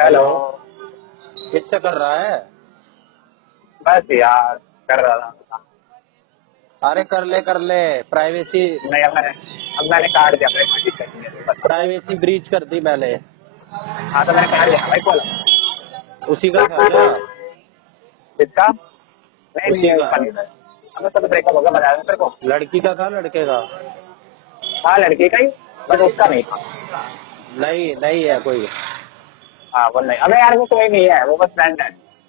Hello. Hello. किससे कर रहा है? बस यार कर रहा था। अरे कर ले प्राइवेसी। नहीं, अब मैंने काट दिया भाई, कोई दिक्कत नहीं है तो बस। प्राइवेसी ब्रीच कर दी मैंने। हाँ तो मैंने काट दिया ना भाई कॉल। उसी का था क्या? किसका? नहीं नहीं उसी है, का। उसका नहीं था। अब सब ब्रेकअप होगा, बता दो तेरे को। लड़की का था लड़के का? हाँ लड़की का ही, बट उसका नहीं था। नहीं नहीं है कोई। हाँ वो नहीं, अबे यार वो कोई नहीं है, वो बस फ्रेंड है।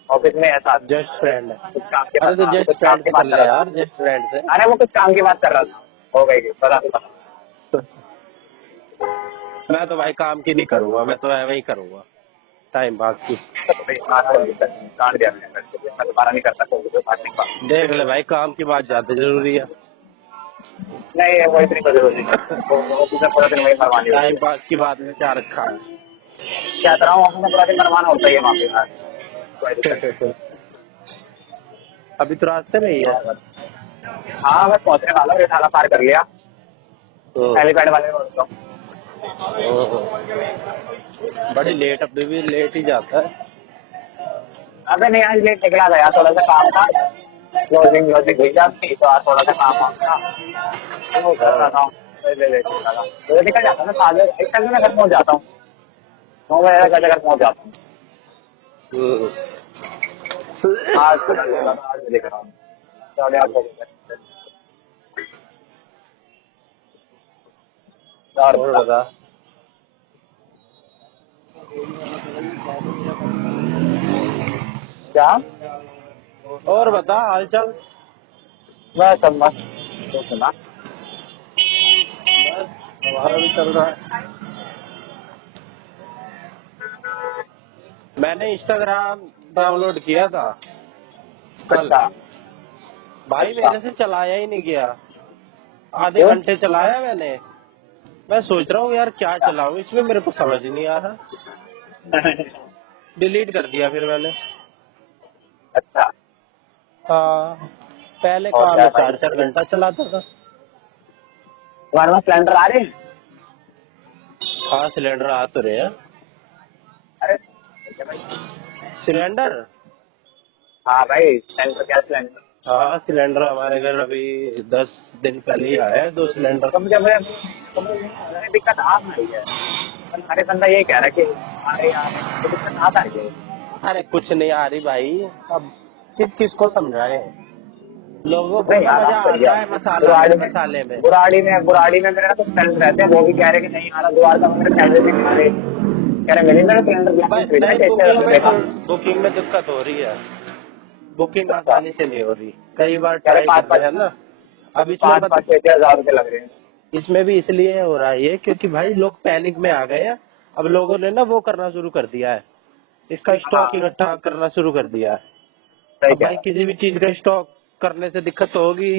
ऑफिस में है साथ में। जस्ट फ्रेंड है? कुछ काम के अरे बात, तो हाँ जस्ट कुछ काम फ्रेंड की से कर बात कर ले रहा था। यार, जस्ट फ्रेंड से। अरे वो कुछ काम की बात कर रहा था। हो गई बता दो बता। मैं तो भाई काम की नहीं करूंगा, मैं तो ऐਵੇਂ ही करूंगा टाइम पास की। भाई हाँ कोई दिक्कत नहीं, काट दिया मैं दोबारा नहीं करता कोई बात नहीं। देख ले भाई, काम की बात ज्यादा जरूरी है। नहीं वो इतनी कोई जरूरी नहीं है, वो ऑफिस में पूरा दिन वही मरवानी होती टाइम है। पास की बात में क्या रखा क्या कर रहा हूँ, ऑफिस में पूरा दिन मरवाना होता ही है वहाँ पे यार। कोई दिक्कत नहीं। है? अभी तो रास्ते में ही है। और बस। हाँ बस पहुँचने वाला हूँ, रिठाला पार कर लिया। हेलीपैड वाले रोड तो। बड़ी लेट, अभी भी लेट ही जाता है। अबे नहीं आज लेट निकला था यार, थोड़ा सा काम था। क्लोजिंग क्लोजिंग हुई जाती तो आज थोड़ा सा काम वाम था, तो वो कर रहा था। इसलिए लेट निकला था, तो निकल जाता ना 7 बजे, एक टाइम में मैं घर पहुँच जाता हूँ। 9 बजे तक घर पहुँच जाता हूँ। आज पता नहीं चला था, आज मैं देख रहा हूँ 8:30 बजे। और और बता। बता। क्या? और बता हाल चाल। मैं सब मस्त। तो सुना। बस हमारा भी चल रहा है। मैंने इंस्टाग्राम डाउनलोड किया था कल। अच्छा भाई अच्छा। मेरे से चलाया ही नहीं गया। आधे क्यों? घंटे चलाया मैंने। मैं सोच रहा हूँ यार क्या अच्छा। चलाऊं, इसमें मेरे को समझ नहीं आ रहा। डिलीट कर दिया फिर मैंने। अच्छा। हाँ, पहले और कहाँ क्या मैं भाई? 4-4 घंटा चलाता था। तुम्हारे पास सिलेंडर आ रहे हैं? हाँ सिलेंडर आ तो रहे हैं। अरे ठीक है भाई। सिलेंडर। हाँ भाई सिलेंडर, क्या सिलेंडर? हाँ सिलेंडर हमारे घर अभी 10 दिन पहले ही आया है, 2 सिलेंडर। तो मुझे नहीं आ रहा है, दिक्कत आ रही है। पर हरे बंदा ये कह रहा है कि आ रही है, तो दिक्कत आ रही है। अरे कुछ नहीं आ रही भाई। अब किसको समझाए? लोगों को नहीं ना यार मजा आप सही आता है। है मसाला में, बुराड़ी में मसाले में। बुराड़ी में मेरे ना कुछ फ्रेंड्स रहते हैं, वो भी कह रहे कि नहीं आ रहा, द्वारका में मेरे फैमिली भी कह रहे, कह रहे मिली मेरे सिलेंडर भाई ब्लैक खरीदा है नहीं, 6,000 रुपए का। बुकिंग में दिक्कत हो रही है। बुकिंग अच्छा। आसानी से नहीं हो रही, कई बार कह रहे ट्राई पाँच कर रहे पाँच हैं ना। अब इसमें पाँच पाँच 6,000 रुपए लग रहे हैं। इसमें भी इसलिए हो रहा है ये, क्योंकि भाई लोग पैनिक में आ गए हैं। अब लोगों ने ना वो करना शुरू कर दिया है, इसका हाँ स्टॉक इकट्ठा करना शुरू कर दिया है। सही अब कह भाई रहा किसी भी चीज का स्टॉक करने से दिक्कत तो होगी।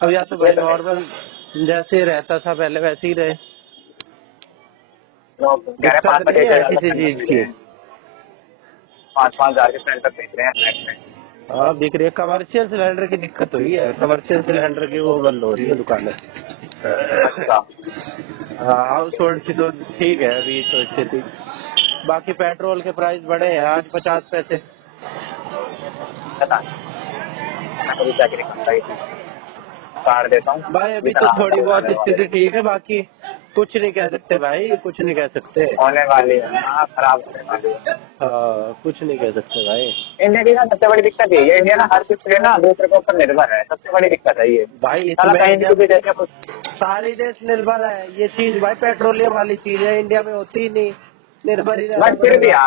अब या तो है। ये भाई तो है। नॉर्मल जैसे रहता था पहले वैसे ही रहे। लोग कह रहे हैं दिक्कत 5,000 नहीं है 6,000 का किसी सिलेंडर चीज खरीद की। रहे हैं। 5,000 के सिलेंडर खरीद रहे हैं फ्लैट में। हाँ दिख रही है, कमर्शियल सिलेंडर की दिक्कत हुई है, कमर्शियल सिलेंडर की वो बंद हो रही है दुकानें। अच्छा। हाँ हाउस होल्ड की तो ठीक है अभी तो स्थिति। बाकी पेट्रोल के प्राइस बढ़े हैं आज 50 पैसे। पता नहीं, मैं कभी चेक नहीं करता ये चीज। कार देता हूँ भाई भी अभी तो चलाना थोड़ी कभी बहुत आने वाले स्थिति ठीक है, बाकी कुछ नहीं कह सकते भाई, कुछ नहीं कह सकते। होने वाली है, हाँ खराब होने वाली है। हाँ कुछ नहीं कह सकते भाई। इंडिया की ना सबसे बड़ी दिक्कत यही है, इंडिया ना हर चीज के लिए ना दूसरे के ऊपर निर्भर है, सबसे बड़ी दिक्कत है ये। भाई साला कहीं इसमें भी जब किसी देश में कुछ। सारी देश निर्भर है, ये चीज भाई पेट्रोलियम वाली चीज है, इंडिया में होती ही नहीं। निर्भर ही रहना बट पड़ेगा।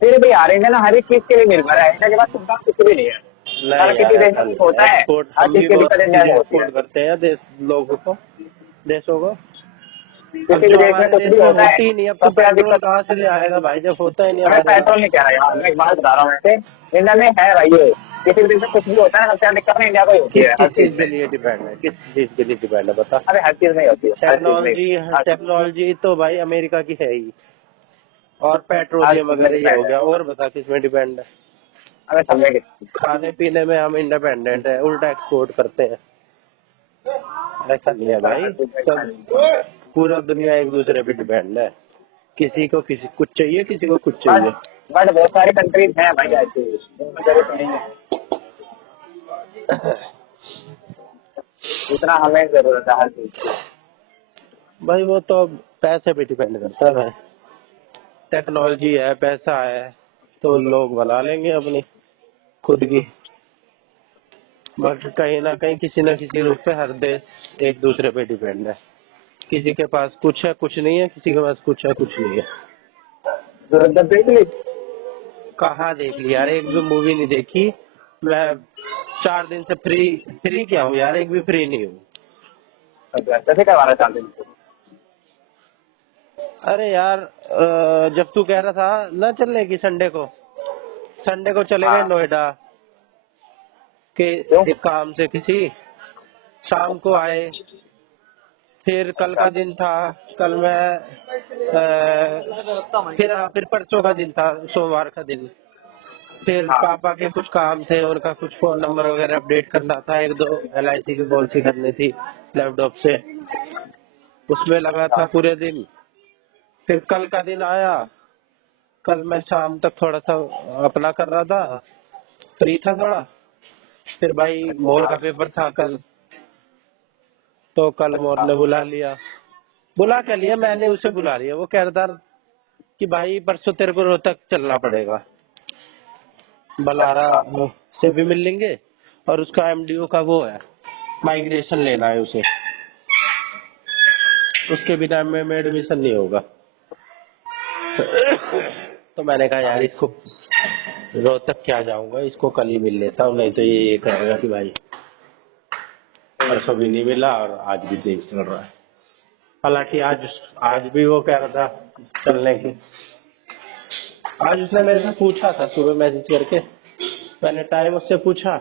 फिर भी यार इंडिया ना हर एक चीज के लिए निर्भर है, इंडिया के पास सुविधा कुछ भी नहीं है। साला नहीं यार किसी देश ऐसा में कुछ नहीं है, होता है, एक्सपोर्ट हर हम चीज भी की बहुत दिक्कत इंडिया चीजें में होती है। एक्सपोर्ट करते हैं देश लोगों को, देशों को। अब किसी भी जो देश में हमारे कुछ देश भी में होता है होती ही नहीं, अब तो सबसे ज्यादा पेट्रोल दिक्कत। कहाँ से ले आएगा भाई जब होता ही नहीं मैं हमारे यहाँ। पेट्रोल नहीं कह रहा यार, मैं एक बात बता रहा हूँ वैसे। इंडिया में है भाई ये, किसी भी देश में कुछ भी होता है सबसे ज्यादा दिक्कत ना इंडिया को ही होती किस है हर किस चीज चीज में। के लिए डिपेंड है, किस चीज के लिए डिपेंड है बता। अरे हर चीज में ही होती है, हर चीज में ही। टेक्नोलॉजी, हर टेक्नोलॉजी तो भाई अमेरिका की है ही। और हर पेट्रोलियम चीज में वगैरह ये हो डिपेंड है। गया, और बता किस में डिपेंड है। हमें समझे कि खाने पीने में हम इंडिपेंडेंट है, उल्टा एक्सपोर्ट करते हैं। ऐसा नहीं है भाई, हर चीज में सब डिपेंड। पूरा दुनिया एक दूसरे पे डिपेंड है। किसी को कुछ चाहिए, किसी को कुछ बस चाहिए। बट बहुत सारी कंट्रीज हैं भाई ऐसी, उनमें जरूरत नहीं है, जितना हमें जरूरत है हर चीज की। भाई वो तो अब पैसे पे डिपेंड करता है भाई। टेक्नोलॉजी है, पैसा है, तो लोग बना लेंगे अपनी खुद की। बट कहीं ना कहीं किसी न किसी रूप से हर देश एक दूसरे पे डिपेंड है। किसी के पास कुछ है, कुछ नहीं है, किसी के पास कुछ है, कुछ नहीं है। जरूरत देख ली। कहाँ देख लिया यार, एक भी मूवी नहीं देखी मैं। 4 दिन से फ्री फ्री क्या हूँ यार, एक भी फ्री नहीं हूँ। अच्छा कैसे करवाना चाहते हैं? अरे यार जब तू कह रहा था ना चलने की संडे को चले गए हाँ नोएडा के क्यों? एक काम से किसी। शाम को आए, फिर कल अच्छा का दिन था। कल मैं फिर परसों का दिन था, सोमवार का दिन। फिर हाँ पापा के कुछ काम थे, उनका कुछ फोन नंबर वगैरह अपडेट करना था, एक दो LIC की पॉलिसी करनी थी लैपटॉप से, उसमें लगा अच्छा था पूरे दिन। फिर कल का दिन आया, कल मैं शाम तक थोड़ा सा अपना कर रहा था, फ्री था थोड़ा। फिर भाई मोर अच्छा का पेपर था कल, तो कल मोर अच्छा ने बुला क्या लिया, मैंने उसे बुला लिया। वो कह रहा था कि भाई परसों तेरे को रोहतक चलना पड़ेगा, बलारा अच्छा से भी मिल लेंगे, और उसका MDO का वो है, माइग्रेशन लेना है उसे, उसके बिना में एडमिशन नहीं होगा। तो मैंने कहा यार इसको रोहतक क्या जाऊंगा, इसको कल ही मिल लेता हूँ, नहीं तो ये कहेगा कि भाई परसों भी नहीं मिला और आज भी देख चल रहा है। हालांकि आज आज भी वो कह रहा था चलने की। आज उसने मेरे से पूछा था सुबह मैसेज करके, मैंने टाइम उससे पूछा,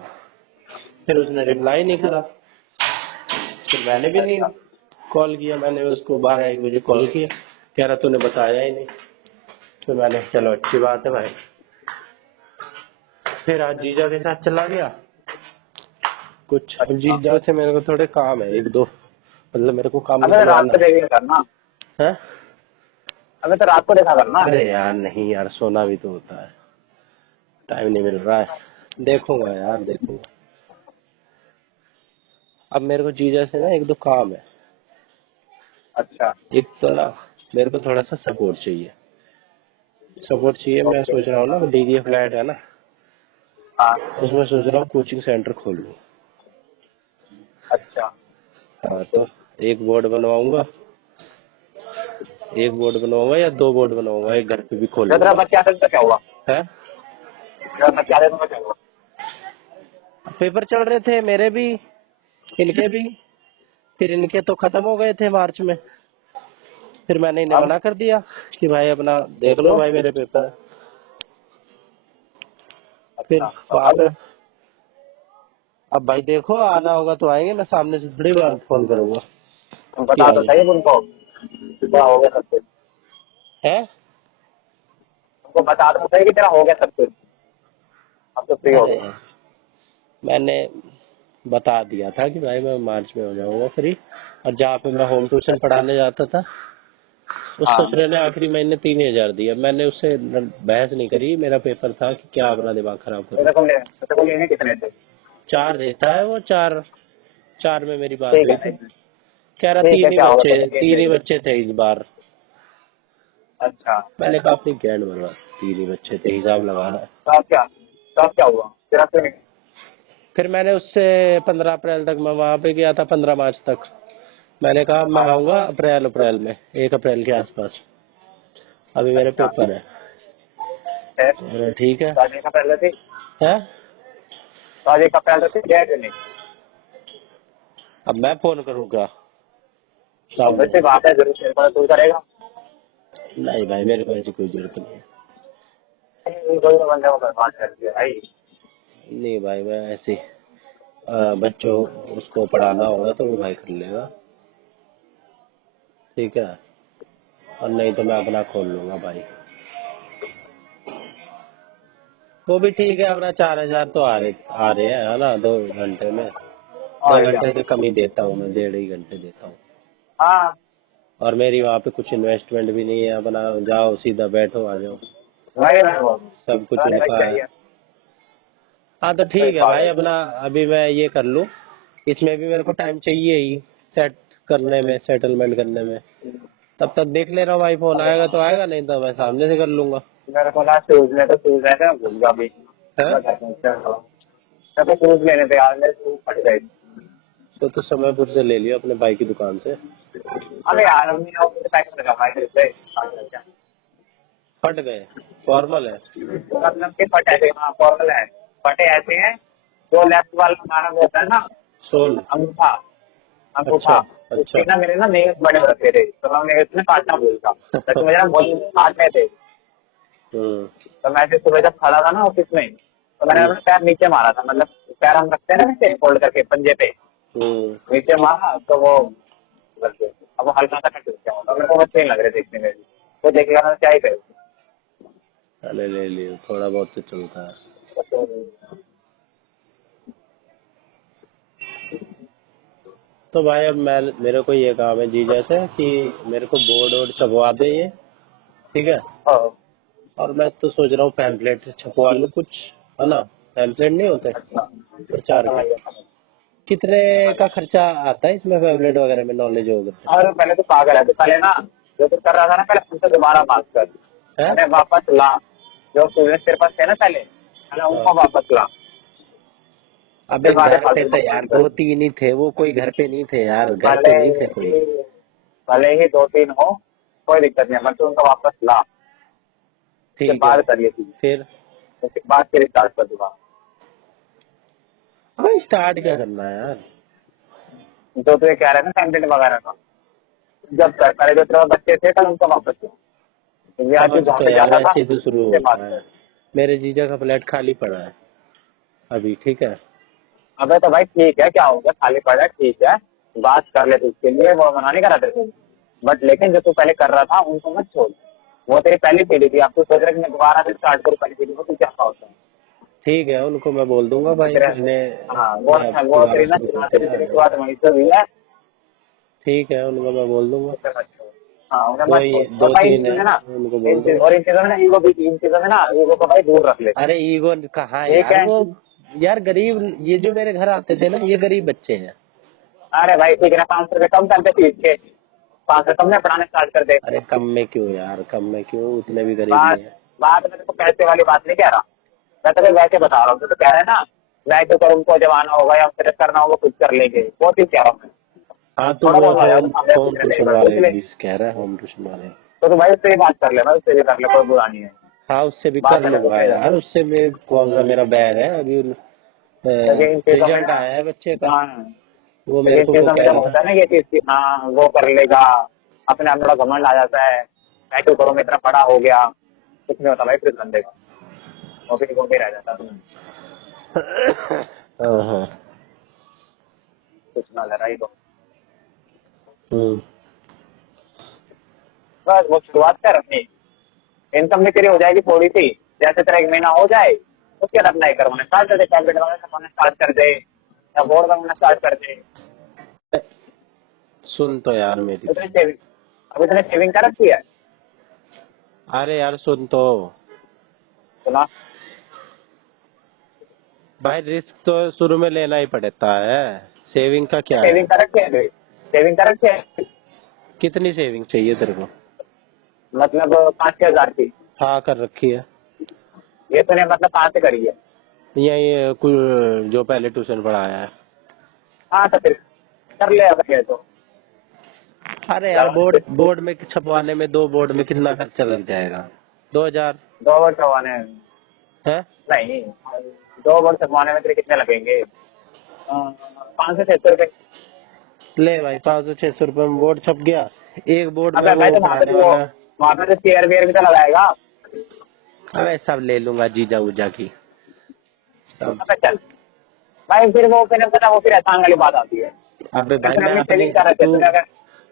फिर उसने रिप्लाई नहीं करा। फिर मैंने भी नहीं अच्छा कॉल किया, मैंने उसको 12-1 बजे कॉल किया, कह रहा तूने बताया ही नहीं। फिर मैंने चलो अच्छी बात है भाई। फिर आज जीजा के साथ चला गया कुछ। अच्छा। जीजा से मेरे को थोड़े काम है, एक दो, मतलब मेरे को काम अबे रात निकलवाना को देखा करना, है। अबे तो रात को देखा करना। अरे यार नहीं यार, सोना भी तो होता है, टाइम नहीं मिल रहा है। देखूंगा यार, देखूंगा। अब मेरे को जीजा से ना एक दो काम है। अच्छा एक तो ना मेरे को थोड़ा सा सपोर्ट चाहिए, मैं ओके। सोच रहा हूँ ना, DDA फ्लैट है ना, हाँ उसमें सोच रहा हूँ कोचिंग सेंटर खोल लूँ। अच्छा हाँ तो एक बोर्ड बनवाऊंगा, या 2 बोर्ड बनवाऊंगा, एक घर पे भी खोल जब तेरा लूंगा। बच्चा आते तो क्या हुआ? है, जब बच्चा आते तो क्या हुआ? पेपर चल रहे थे मेरे भी, इनके भी। फिर इनके तो खत्म हो गए थे मार्च में, फिर मैंने इन्हें अब मना कर दिया कि भाई अपना देख लो तो भाई मेरे पेपर। फिर अच्छा तो बाद अब में अब भाई देखो, आना होगा तो आएंगे, मैं सामने से थोड़ी बार फोन करूंगा तुम कि बता तो आइए। सही उनको, तेरा हो गया सब कुछ। है, उनको बता तो सही कि तेरा हो गया सब कुछ, अब तो फ्री हो अरे गया। मैंने बता दिया था कि भाई मैं मार्च में हो जाऊंगा फ्री। और जहाँ पे मैं होम ट्यूशन पढ़ाने जाता था, उस हाँ ससुरे ने आखिरी महीने 3000 दिया। मैंने उससे बहस नहीं करी, मेरा पेपर था कि क्या अपना दिमाग खराब करूं। तेरे को लेने कितने थे? 4 देता है वो, 4 4 में मेरी बात ठीक हुई है थी। कह रहा ठीक है, क्या होगा तो तीन ही बच्चे थे इस बार। अच्छा मैंने कहा अपनी गैंड मरवा, 3 ही बच्चे थे, हिसाब लगा रहा है। तो अब क्या हुआ तेरा फिर? फिर मैंने उससे 15 अप्रैल तक मैं वहां पे गया था, 15 मार्च तक। मैंने कहा मैं हाँ आऊंगा अप्रैल में, 1 अप्रैल के आसपास, अभी मेरे अच्छा पेपर है। है। अरे ठीक है। शादी का पहले थी, है, शादी का पहले थी गया कि नहीं? अब मैं फोन करूंगा अब सामने वैसे से। बात है, जरूर तेरे को तू करेगा। नहीं भाई, मेरे को ऐसी कोई जरूरत नहीं है। कोई तो बंदे को बात करती है भाई। नहीं भाई, मैं ऐसे बच्चों उसको पढ़ाना होगा तो वो भाई कर लेगा, ठीक है। और नहीं तो मैं अपना खोल लूंगा भाई। वो भी ठीक है, अपना 4000 तो आ रहे हैं, है ना, 2 घंटे में। दो और क्या? घंटे से कम ही देता हूँ मैं, 1.5 घंटे देता हूँ। हाँ और मेरी वहाँ पे कुछ इन्वेस्टमेंट भी नहीं है, अपना जाओ सीधा बैठो आ जाओ। वही मैं बोल सब कुछ भाई उनका है। चाहिए। हाँ तो ठीक है भाई, अपना अभी मैं ये कर लूँ, इसमें भी मेरे को टाइम चाहिए ही सेट करने में, सेटलमेंट करने में। तब तक देख ले रहा हूँ भाई, फोन आएगा तो आएगा, नहीं तो मैं सामने से कर लूंगा। मेरे को ना शूज ले, तो शूज रहते हैं भूल गया अभी। है तो शूज लेने थे यार, मेरे शूज फट गए। तो समयपुर से ले लियो अपने भाई की दुकान से। अरे यार हमने और मुझे पैसे लगा भाई फिर से। फट गए, फॉर्मल है। मतलब के फटे थे, हाँ फॉर्मल है। फटे ऐसे हैं, जो लेफ्ट वाला हमारा वो होता है ना सोल। अंगूठा, अंगूठा अच्छा उसके अच्छा। ना मेरे ना नेल्स बड़े रखे थे, तो मैं नेल्स में काटना भूल था, तो मुझे ना बहुत काटने थे। तो मैं फिर सुबह जब खड़ा था ना ऑफिस में, तो मैंने अपना पैर नीचे मारा था, मतलब पैर हम रखते हैं ना नीचे फोल्ड करके पंजे पे, नीचे मारा तो वो लग गया। अब वो हल्का सा कट गया, तो मेरे को अच्छे नहीं लग रहे देखने में भी, तो देखेगा ना क्या ही करे। अरे ले लियो, थोड़ा बहुत तो चलता है। तो भाई अब मैं, मेरे को ये काम है जीजा से कि मेरे को बोर्ड वोर्ड छपवा दे ये, ठीक है। हाँ, और मैं तो सोच रहा हूँ पैम्पलेट छपवा लूँ कुछ, है ना। पैम्पलेट नहीं होते अच्छा प्रचार के, कितने का खर्चा आता है इसमें पैम्पलेट वगैरह में, नॉलेज होगा। और पहले तो पागल है, तो पहले ना जो तू कर रहा था ना, पहले हमसे दोबारा बात कर, है। अरे वापस ला जो स्टूडेंट तेरे पास थे ना पहले, अरे उनको वापस ला। अबे उसके बाद घर पे तो यार 2-3 ही थे, वो कोई घर पे नहीं थे यार, घर भले पे नहीं थे कोई। भले ही 2-3 हो, कोई दिक्कत नहीं है, बट उनको वापस ला। उसके ठीक है बाद करिए चीज, फिर। उसके बाद फिर स्टार्ट कर दूंगा। भाई स्टार्ट क्या करना है यार। जो तुझे कह रहे हैं ना टेम्पलेट वगैरह का, जब कर पहले जो तेरे बच्चे थे तब उनको वापस ला, क्योंकि आज भी समझ वहाँ तो पे यार जाता था ऐसे ही तो शुरू उसके बाद होता है। मेरे जीजा का फ्लैट खाली पड़ा है अभी, ठीक है। अबे तो भाई ठीक है, क्या हो गया, खाली पड़ा है, ठीक है, बात कर ले तू उसके लिए, वो मना नहीं करा तेरे को, बट लेकिन जो तू पहले कर रहा था उनको मत छोड़। वो तेरी पहली पीढ़ी थी, अब तू सोच रहा है कि मैं दोबारा से स्टार्ट करूँ पहली पीढ़ी को, तू क्या होता है। ठीक है, उनको मैं बोल दूंगा भाई, तेरा पहले हाँ मैं वो दोबारा तेरी ना शुरू करते तेरी हैं। शुरुआत वहीं से हुई है। ठीक है, उनको मैं बोल दूंगा। उसे मत छोड़, हाँ उन्हें दो मत ही छोड़, और दो भाई इन तीन चीजों है, में ना, उनको बोल दूंगा। और इन चीजों में ना ईगो भी, इन चीजों में ना ईगो को भाई दूर रख ले। अरे ईगो कहाँ है ठीक यार, है, वो यार गरीब, ये जो मेरे घर आते थे ना, ये गरीब बच्चे हैं। अरे भाई ठीक है ना, 500 रुपये कम कर दे फीस के, 500 कम में पढ़ाने स्टार्ट कर दे। अरे कम में क्यों यार, कम में क्यों, उतने भी गरीब बात नहीं है। बात में तो पैसे वाली बात नहीं कह रहा, मैं तो वैसे बता रहा हूँ, तो कह रहे हैं ना वैसे तो उनको जब आना होगा या फिर करना होगा कुछ कर लेंगे, वो चीज कह रहा हूँ मैं। हाँ तो थोड़ा वो बहुत आ जाओ होम तो सामने होम पूछ रहे ट्यूशन हैं, पूछ वाले ले, भी कह रहा है, होम ट्यूशन वाले। तो भाई उससे ही बात कर लेना, उससे भी कर ले, कोई बुरा नहीं है। हाँ उससे भी बात कर मैंने तो लूंगा भेजा यार, उससे मैं कौन सा मेरा बैग है अभी, क्योंकि इन चीजों में रिजल्ट ना, आया है बच्चे का, हाँ वो क्योंकि मेरे इन को वो चीजों में कह जब रहा था। होता है ना ये चीज की, हाँ वो कर लेगा, अपने आप बड़ा घमंड आ जाता है, मैं क्यों करूँ, मैं इतना बड़ा हो गया, कुछ नहीं होता भाई फिर बंदे का, वो भी घूमते रह जाता है, हाँ। कुछ ना लड़ाई तो हम्म। बस वो शुरुआत कर अपनी, इनकम भी तेरी हो जाएगी थोड़ी सी, जैसे तेरा 1 महीना हो जाए उसके बाद अप्लाई करवाना स्टार्ट कर दे, टैबलेट वगैरह करवाना स्टार्ट कर दे, या बोर्ड बनवाना स्टार्ट कर दे। सुन तो यार मेरी। इतनी सेविंग, अब इतने सेविंग कर रखी है, अरे यार सुन तो, सुना, भाई रिस्क तो शुरू में लेना ही पड़ता है, सेविंग का क्या है। सेविंग कर रखी है, सेविंग कर रखी है, कितनी सेविंग चाहिए तेरे को। मतलब 5-6 हज़ार की, हाँ कर रखी है। ये तूने मतलब कहाँ से करी है। यही कुछ जो पहले ट्यूशन पढ़ाया है। हाँ तो फिर कर ले अगर ये तो, अरे यार बोर्ड बोर्ड में छपवाने में, 2 बोर्ड में कितना खर्चा लग जाएगा, 2000 2 वर्ष करवाने है। नहीं, 2 वर्ष करवाने में तेरे कितने लगेंगे, 500-600 रुपये। ले भाई 500-600 रुपये में बोर्ड छप गया, एक बोर्ड में अबे भाई वो तो पढ़ाने वाला। वहाँ पे तो चेयर वेयर भी तो लगाएगा। अबे सब ले लूंगा जीजा उजा की सब। अबे चल भाई, फिर वो फिर पता, वो फिर एहसान वाली बात आती है, अबे भाई फिर मैं अपनी अपनी, सेविंग कर रखे तू तूने अगर,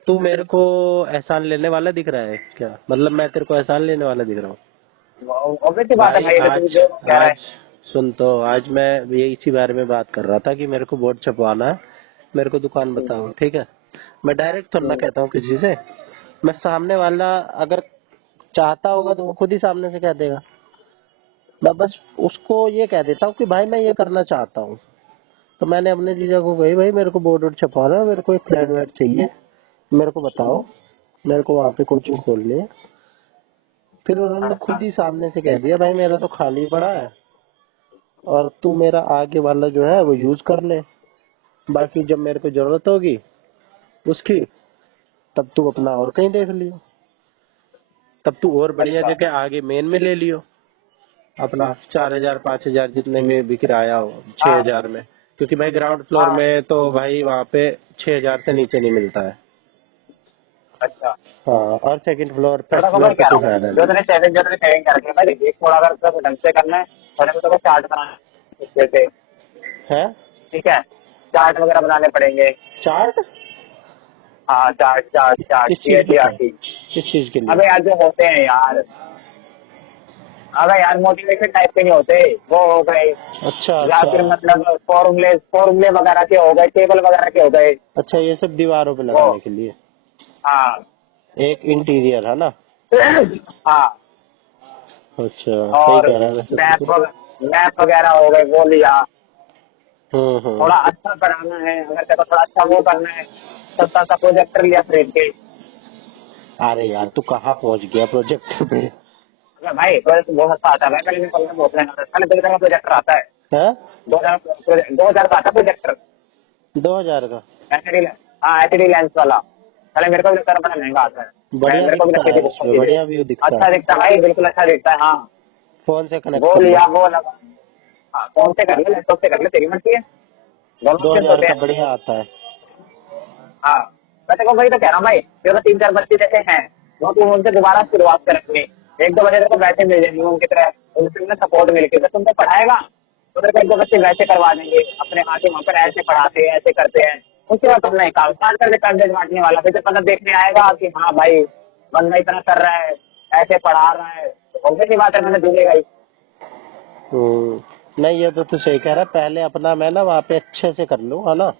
तू मेरे को एहसान लेने वाला दिख रहा है क्या, मतलब मैं तेरे को एहसान लेने वाला दिख रहा हूँ। ऑब्वियस सी बात है भाई भाई, तू आज जो कह रहा आज है। सुन तो, आज मैं ये इसी बारे में बात कर रहा था कि मेरे को बोर्ड छपवाना है, मेरे को दुकान बताओ, ठीक है। मैं डायरेक्ट थोड़ा ना कहता हूँ किसी से, मैं सामने वाला अगर चाहता होगा तो वो खुद ही सामने से कह देगा। मैं बस उसको ये कह देता हूँ कि भाई मैं ये करना चाहता हूँ। तो मैंने अपने जीजा को कही भाई मेरे को बोर्ड वोर्ड छपवाना है, मेरे को एक फ्लैट व्लैट चाहिए, मेरे को बताओ, मेरे को वहाँ पे कोचिंग खोलनी है। फिर उन्होंने खुद ही सामने से कह दिया भाई मेरा तो खाली पड़ा है और तू मेरा आगे वाला जो है वो यूज कर ले, बाकी जब मेरे को जरूरत होगी उसकी तब तू अपना और कहीं देख लियो, तब तू और बढ़िया जगह आगे मेन में ले लियो अपना 4,000 5,000 जितने में भी किराया हो, 6,000 में, क्योंकि भाई ग्राउंड फ्लोर में तो भाई वहाँ पे 6,000 से नीचे नहीं मिलता है। अच्छा हाँ, और सेकंड फ्लोर थोड़ा फर्स्ट खबर फ्लोर पे क्या कुछ रहा है हूँ नहीं। जो तेरे सेविंग करके भाई एक थोड़ा अगर तो ढंग से करना है थोड़े को तो चार्ट बनाना है जैसे, है ठीक है, चार्ट वगैरह बनाने पड़ेंगे। चार्ट हाँ चार्ट चार्ट चार्ट किस चीज के लिए? CATRT। किस चीज के लिए? अबे यार जो होते हैं यार, अबे यार मोटिवेशन टाइप के नहीं होते वो हो गए, अच्छा या अच्छा फिर मतलब फॉर्मूले फॉर्मूले वगैरह के हो गए, टेबल वगैरह के हो गए अच्छा, ये सब दीवारों पे वो। लगाने के लिए हाँ एक इंटीरियर है ना? हाँ अच्छा, सही और कह रहा है वैसे तो। मैप वगैरह हो गए वो लिया। हम्म। थोड़ा अच्छा बनाना है अगर तेरे को थोड़ा अच्छा वो करना है, सस्ता सा प्रोजेक्टर लिया खरीद के। अरे यार तू कहाँ पहुंच गया प्रोजेक्ट पे? अरे भाई प्रोजेक्ट बहुत अच्छा आता है, पहले मैं कल बहुत महंगा था, पहले 2,000 का प्रोजेक्टर आता है, है 2,000 का आता है प्रोजेक्टर 2,000 का? एचडी। हाँ एचडी लेंस वाला, पहले मेरे को भी लगता बड़ा महंगा आता है, बढ़िया मेरे को भी दिखता लगती है थी बहुत उसमें, चीजें। बढ़िया व्यू दिखता अच्छा है। दिखता है भाई, बिल्कुल अच्छा दिखता है। हाँ फोन से कनेक्ट वो कर लो। लिया वो लगा। हाँ फोन से कर ले, लैपटॉप से कर ले, तेरी मर्जी है, दोनों ऑप्शन 2,000 होते का हैं। बढ़िया आता है। हाँ मैं तेरे को वही तो कह रहा हूँ भाई, तेरे 3-4 बच्चे जैसे हैं वो तू उनसे दोबारा शुरुआत कर अपनी, 1-2 बच्चे तेरे को वैसे मिल जाएंगे उनकी तरह, उनसे सपोर्ट मिलके तो तुमको पढ़ाएगा तो तेरे को 1-2 बच्चे वैसे करवा देंगे अपने आके वहाँ पर, ऐसे पढ़ाते हैं ऐसे करते हैं। उसके बाद तुम नहीं काम स्टार्ट करके पैसे बांटने वाला, फिर तो मतलब देखने आएगा कि हाँ भाई बंदा इतना कर रहा है, ऐसे पढ़ा रहा है, तो ऑब्वियसली बात है मैंने दूंगा ही। नहीं ये तो तू सही कह रहा है, पहले अपना मैं ना वहाँ पे अच्छे से कर लूँ, है ना?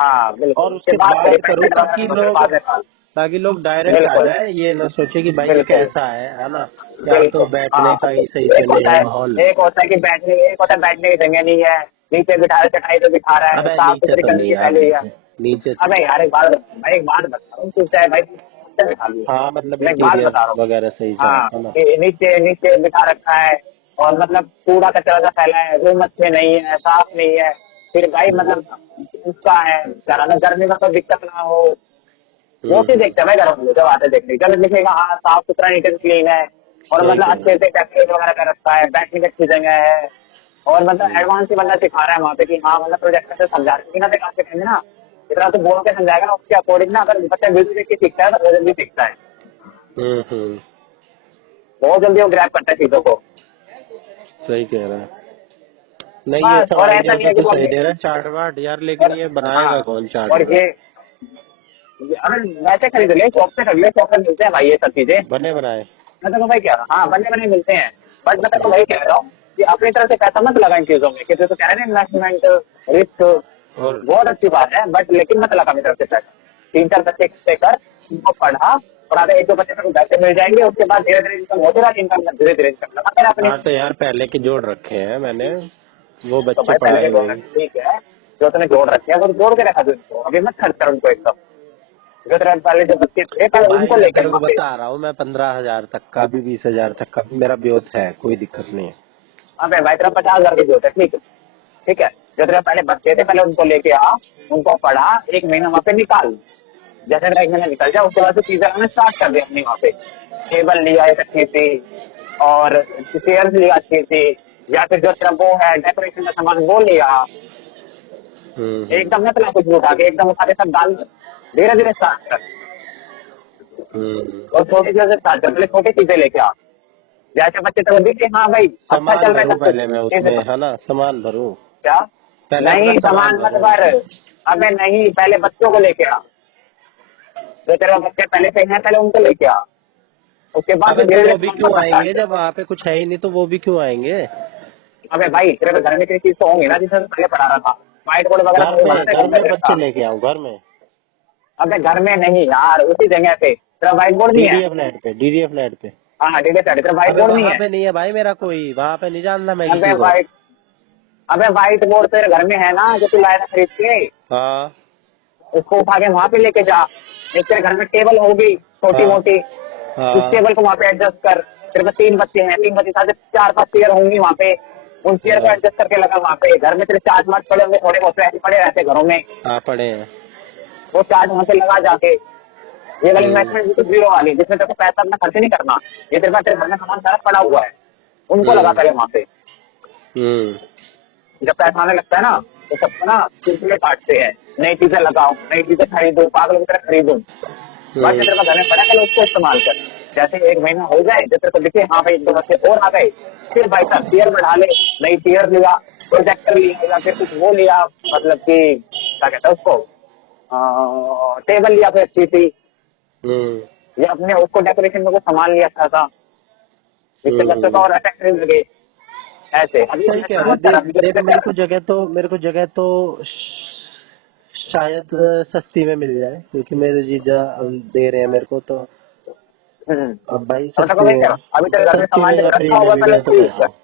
हाँ बिल्कुल, और उसके उसके बाद बाद करिए करूँ पेटेंट वगैरह तो फिर बाद में पास। ताकि लोग डायरेक्ट आ बिल्कुल जाए, ये ना सोचे कि भाई ये बिल्कुल कैसा है ना? या तो बिल्कुल। बैठने हाँ का ही सही से नहीं है माहौल। एक होता है कि बैठने, एक होता है बैठने की जगह नहीं है, नीचे बिठा रहा है, चटाई पे बिठा रहा है, अबे साफ नीचे सुथरी तो करनी नहीं है यार, पहले ही है। नीचे नीचे तो अबे यार एक बात बता रहा हूँ, तू चाहे भाई नीचे बिठा लियो, हाँ, मतलब मैं एक बात इंटीरियर बता रहा हूँ। वगैरह सही से हाँ रखा ना। कि नीचे नीचे बिठा रखा है और मतलब कूड़ा कचरा सा फैला है, रूम अच्छे नहीं है, साफ नहीं है, फिर भाई मतलब उसका है कराना, गर्मी में कोई दिक्कत ना हो, वो चीज हम्म। देखते हैं भाई घर में जब आते देखने, जब लिखेगा हाँ साफ सुथरा नीट एंड क्लीन है और सही मतलब कह रहा अच्छे से टैक्स वगैरह कर रखा है, बैठने की अच्छी जगह है और मतलब हूँ। एडवांस ही बंदा सिखा रहा है वहाँ पे कि हाँ मतलब प्रोजेक्ट से समझा रहे ना, देख आपके कहेंगे ना इतना तो बोल के समझाएगा ना, उसके अकॉर्डिंग ना अगर बच्चा वीडियो देख के सीखता है तो वो जल्दी सीखता है, हम्म। बहुत जल्दी वो ग्रैब करता है चीजों को। सही कह रहा है। नहीं ये बस सब और ऐसा आइडिया नहीं तो है कि तू वो सही दे रहा है, चार्ट वार्ट यार, लेकिन ये हाँ बनाएगा कौन चार्ट और वार्ट? अरे वैसे खरीद ले, शॉप से खरीद ले, शॉप में मिलते हैं भाई ये सब चीजें। बने बनाए? मैं तो भाई कह रहा हूँ हाँ बने बने मिलते हैं, बट मैं तो वही कह रहा हूँ कि अपनी तरफ से पैसा मत लगा इन चीजों में, कि तो कह रहे हैं इन्वेस्टमेंट रिस्क और बहुत अच्छी बात है, बट लेकिन मत लगा अपनी तरफ से पैसा, 3-4 बच्चे इकट्ठे कर, उनको पढ़ा और आगे 1-2 बच्चे को पैसे मिल जाएंगे, उसके बाद धीरे धीरे इनकम होती रहा, इनकम धीरे धीरे इनकम लगा कर अपनी। हाँ तो यार पहले के जोड़ रखे हैं मैंने, वो तो बच्चे भाई पहले पढ़ाए के हुए जोड़ना हैं। ठीक है, जो तूने जोड़ रखे हैं वो जोड़ के रखा, उनको अभी मत खर्च कर उनको एकदम, जो तेरे पहले जो बच्चे थे पहले भाई उनको मैं लेकर तेरे को वहाँ पे। बता रहा हूँ, मैं 15,000 तक का भी, 20,000 तक का भी मेरा ब्योत है, कोई दिक्कत नहीं है। हाँ भाई तेरा 50,000 की जोड़ है, ठीक है ठीक है, जो तेरे पहले बच्चे थे पहले उनको लेके आ, उनको पढ़ा, 1 महीना वहाँ पे निकाल, जैसे तेरा 1 महीना निकल जाए उसके बाद से चीजें हमने स्टार्ट कर दी अपनी वहाँ पे, टेबल लिया एक अच्छी सी और चेयर्स लिया अच्छी सी, या फिर जो तेरा वो है डेकोरेशन का सामान वो लिया, हम्म। एकदम मतलब कुछ भी उठा के एकदम उठा के सब डाल, धीरे धीरे स्टार्ट कर हम्म। और छोटी चीजें स्टार्ट कर, पहले छोटी चीजें लेके आ, जैसे बच्चे तो दिखे हाँ भाई अच्छा सामान चल रहा है भरूं सब पहले मैं उसमें, कुछ, है ना? सामान भरूं क्या पहले, अपना नहीं सामान सामान मत भरूं। भर, अबे नहीं पहले बच्चों को लेके आ, जो तेरे बच्चे पहले से हैं पहले उनको लेके आ, उसके बाद अबे फिर तो धीरे वो धीरे भी सामान क्यों भरना स्टार्ट आएंगे, कर। जब वहाँ पे कुछ है ही नहीं तो वो भी क्यों आएंगे? अबे भाई तेरे घर में कोई चीज तो होंगी ना जिसे पहले पढ़ा रहा था, व्हाइट बोर्ड वगैरह घर तो में, बनाते घर में कंप्यूटर बच्चे का। लेके आऊँ घर में? अबे घर में नहीं यार, उसी जगह पे तेरा व्हाइट बोर्ड नहीं है। डीडीए फ्लैट पे, डीडीए फ्लैट पे। हाँ ठीक है, तेरा व्हाइट अबे बोर्ड नहीं वहाँ है? पे नहीं है भाई मेरा कोई, वहाँ पे नहीं जानना मैं अबे किसी को। व्हाइट अबे व्हाइट बोर्ड तेरे घर में है ना, जो तू लाया था खरीद के? हाँ उसको उठा के वहाँ पे लेके जा। एक तेरे घर में टेबल होगी छोटी हाँ मोटी, उस हाँ टेबल को वहाँ पे एडजस्ट कर। तेरे पास 3 बच्चे हैं, 3 बच्चे साथ 4-5 चेयर होंगी वहाँ पे, उन चेयर को हाँ एडजस्ट करके लगा वहाँ पे। घर में तेरे चार्ज मार्ज पड़े होंगे, थोड़े बहुत ऐसे पड़े रहते घरों में, हाँ पड़े हैं। वो चार्ज वहाँ पे लगा जाके। ये वाली हम्म इन्वेस्टमेंट बिल्कुल जीरो वाली, जिसमें तेरे को पैसा अपना खर्च नहीं करना। ये तेरे पास तेरे घर में सामान सारा पड़ा हुआ है, उनको लगा हम्म पहले वहाँ पे। हम्म जब पैसा आने लगता है ना, तो सबको ना सिलसिले काटते हैं, नई चीजें लगाओ, नई चीजें खरीदो, पागलों की तरह खरीदो। बस जो हम्म तेरे को घर में पड़ा, पहले उसको इस्तेमाल कर। जैसे 1 महीना हो जाए, जब तेरे को दिखे हाँ भाई 2 बच्चे और आ गए, फिर भाई साहब टीयर बढ़ा ले। नई टीयर लिया, प्रोजेक्टर लिया, या फिर कुछ वो लिया, मतलब कि क्या कहते हैं उसको, टेबल लिया फिर अच्छी सी, हम्म या अपने उसको डेकोरेशन में कुछ सामान लिया अच्छा सा, जिससे बच्चों का हम्म। और अट्रैक्टिव लगे। ऐसे अभी सही कह रहा है। मत कर, देख अभी देख, कर। मेरे को जगह तो शायद सस्ती में मिल जाए, क्योंकि मेरे जीजा दे रहे हैं मेरे को, तो अब भाई मैं तो सस्ती वही कह में, रहा हूँ, अभी तेरे घर में सस्ती सामान में जब या फ्री रखा में होगा भी पहले मैं तो उसको कह यूज रहा कर। हूँ।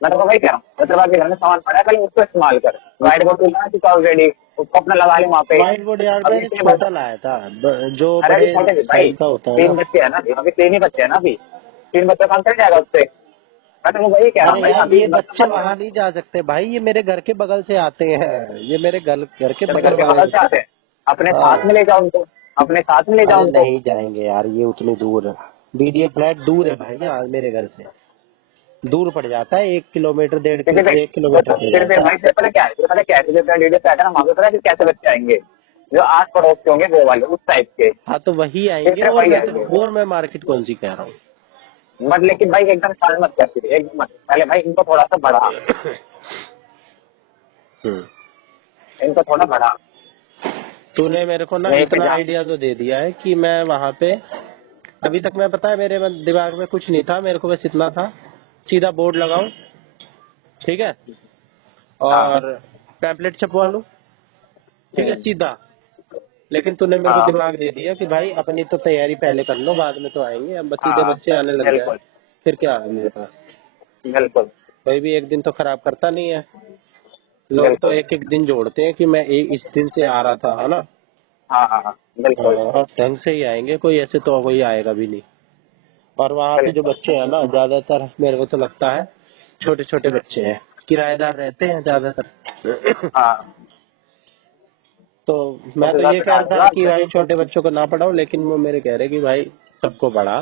मैं तो वही कह रहा हूँ, जब तेरे घर में सामान पड़ा है पहले उसको इस्तेमाल कर। व्हाइट बोर्ड बना चुका ऑलरेडी, उसको अपना लगा ले वहाँ पे। व्हाइट बोर्ड यार अब ये मैंने टेबल, छोटा लाया था, जो अरे अभी बड़े छोटे भाई, साइज का होता है 3 ना। बच्चे है ना अभी, 3 ही बच्चे है ना अभी, 3 बच्चों काम चल जाएगा उससे। मैं तो वही कह रहा हूँ अरे भाई, यार अभी ये बच्चे मत। वहां नहीं जा सकते भाई, ये मेरे घर के बगल से आते हैं, ये मेरे घर के तेरे घर बगल के वाले। बगल से आते हैं, अपने साथ हाँ। में ले जाओ उनको, अपने साथ में ले जाओ अरे उनको। नहीं जाएंगे यार, ये उतनी दूर है। डीडीए फ्लैट दूर है भाई, यहाँ मेरे घर से दूर पड़ जाता है, 1 किलोमीटर ठीक है भाई, 1 किलोमीटर पड़ फिर जाता है। भाई तेरे पता क्या है, तेरे पता क्या है, तुझे तेरा डीडी फ्लैट है ना, वहाँ पे पता है फिर कैसे बच्चे आएंगे, जो आस पड़ोस के होंगे वो वाले, उस टाइप के, हाँ तो वही फिर आएंगे, सिर्फ वही आएंगे। और मैं मार्केट कौन सी कह रहा हूँ। मत, लेकिन भाई एकदम साल मत कर, फिर एकदम मत, पहले भाई इनको थोड़ा सा बढ़ा, हम्म। इनको थोड़ा बढ़ा, तूने मेरे को ना यहीं पे इतना जा। आइडिया तो दे दिया है कि मैं वहाँ पे, अभी तक मैं, पता है मेरे दिमाग में कुछ नहीं था, मेरे को बस इतना था सीधा बोर्ड लगाऊं, ठीक है, हाँ और पैम्पलेट छपवा लूं, ठीक है, सीधा। लेकिन तूने मेरे को हाँ दिमाग दे दिया कि भाई अपनी तो तैयारी पहले कर लो, बाद में तो आएंगे, अब बस सीधे हाँ, बच्चे आने लग जाए, बिल्कुल फिर क्या है मेरे पास। बिल्कुल कोई भी एक दिन तो खराब करता नहीं है, लोग तो बिल्कुल। एक एक दिन जोड़ते हैं कि मैं इस दिन से आ रहा था, है ना। हाँ हाँ हाँ बिल्कुल और ढंग से ही आएंगे, कोई ऐसे तो कोई आएगा भी नहीं। और वहाँ पे जो बिल्कुल। बच्चे हैं ना, ज्यादातर मेरे को तो लगता है छोटे छोटे बच्चे हैं, किराएदार रहते हैं ज्यादातर। हाँ, तो मैं सबसे तो ये ज्यादा कह रहा था कि 50,000। भाई छोटे बच्चों को ना पढ़ाओ, लेकिन वो मेरे कह रहे कि भाई सबको पढ़ा,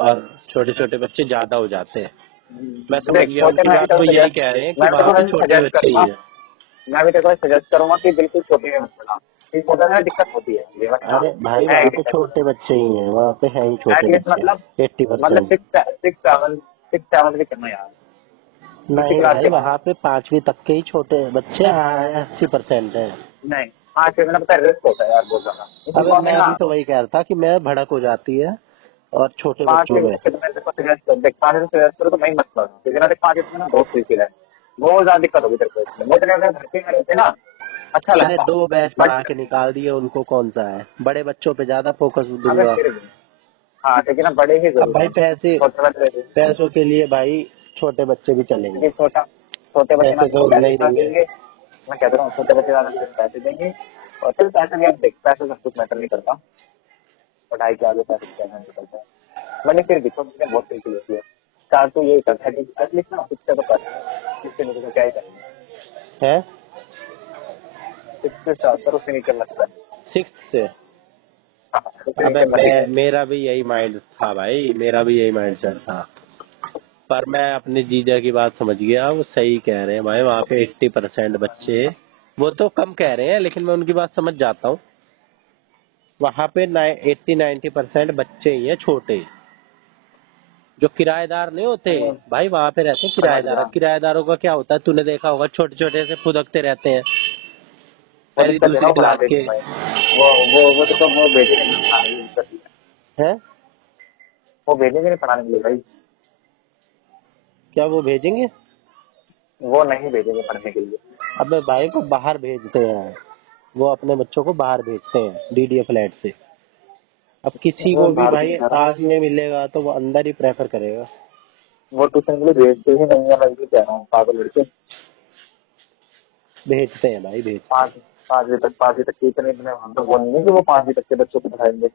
और छोटे छोटे बच्चे ज्यादा हो जाते हैं। मैं समझ देख गया छोटे, उनकी बात, वो यही कह रहे हैं कि मैं वहाँ पे तो छोटे सजेस्ट बच्चे ही करूंगा, हैं। मैं भी तेरे को सजेस्ट करूंगा कि बिल्कुल छोटे में मत पढ़ा, कि छोटा में दिक्कत होती है, ये बता अरे भाई है वहाँ पे दिक्कत, छोटे बच्चे ही हैं, वहाँ पे है ही छोटे एटलीस्ट बच्चे, मतलब, 80%। 6 7 भी करना यार, किसी नहीं क्लास भाई के बाद। वहाँ पे 5वीं तक के ही छोटे बच्चे 80% है। नहीं, 5 में पता है रिस्क होता है यार बहुत ज्यादा, इसी अबे गवर्नमेंट मैं ना। भी तो वही कह रहा था कि मैं भड़क हो जाती है और छोटे 5 बच्चों में में। मैं तेरे को सजेस्ट कर, देख 5 से सजेस्ट करो तो मैं ही मत कर, क्योंकि ना देख 5 में ना बहुत मुश्किल है, बहुत ज्यादा दिक्कत होगी तेरे को इसमें। वो तेरे अगर घर पे रहते ना अच्छा मैंने लगता, 2 बैच पढ़ा बट के निकाल दिए, उनको कौन सा है, बड़े बच्चों पे ज्यादा फोकस अबे दूंगा। फिर भी हाँ, लेकिन ना बड़े ही अब जरूरी भाई हैं, छोटे बच्चे, पैसों के लिए भाई छोटे बच्चे भी चलेंगे, क्योंकि छोटे बच्चे ना पैसे तेरे को तो वैल्यू नहीं ना देंगे। देंगे। मैं कहता हूँ छोटे बच्चे ज्यादा तेरे को पैसे देंगे, और फिर पैसे भी, अब देख पैसे सब कुछ मैटर नहीं करता, पढ़ाई के आगे पैसे क्या निकलता है। मैंने फिर देखो मैंने बहुत तरीके होती है, चार तो यही करता है, एटलीस्ट ना शिक्षा तो कर, इससे नीचे तो क्या ही करेंगे, है शिक्षा स्टार्ट कर, उससे नीचे मत कर। 6th से। हाँ, उससे अबे नीचे मत ही कर। मेरा भी यही माइंड था भाई, मेरा भी यही माइंड सेट था, पर मैं अपने जीजा की बात समझ गया, वो सही कह रहे हैं भाई, वहाँ पे 80% बच्चे, वो तो कम कह रहे हैं लेकिन मैं उनकी बात समझ जाता हूँ। वहाँ पे 80-90% बच्चे ही हैं छोटे, जो किराएदार नहीं होते भाई, वहाँ पे रहते हैं समझ किराएदार। गया, अब किराएदारों का क्या होता है, तूने देखा होगा, छोटे छोटे से फुदकते रहते हैं, वो पहली दिक्कत है ना, दूसरी वो पढ़ा क्लास देंगे के भाई, वो तो वो भेजेंगे नहीं पढ़ाने के लिए, दिक्कत है। हैं। वो भेजेंगे नहीं पढ़ाने के लिए भाई, क्या वो भेजेंगे? वो नहीं भेजेंगे पढ़ने के लिए। अबे भाई वो बाहर भेजते हैं, वो अपने बच्चों को बाहर भेजते हैं डीडीए फ्लैट से। अब किसी को भी बाहर भाई की तरह आग में मिलेगा तो वो अंदर ही प्रेफर करेगा। वो ट्यूशन के लिए भेजते ही नहीं है, मैं भी कह रहा हूँ पागल लड़के। भेजते हैं भाई, भेजते हैं। पाँच 5 बजे तक की इतने हम तो वो नहीं है कि वो 5 बजे तक के बच्चों को पढ़ाएंगे,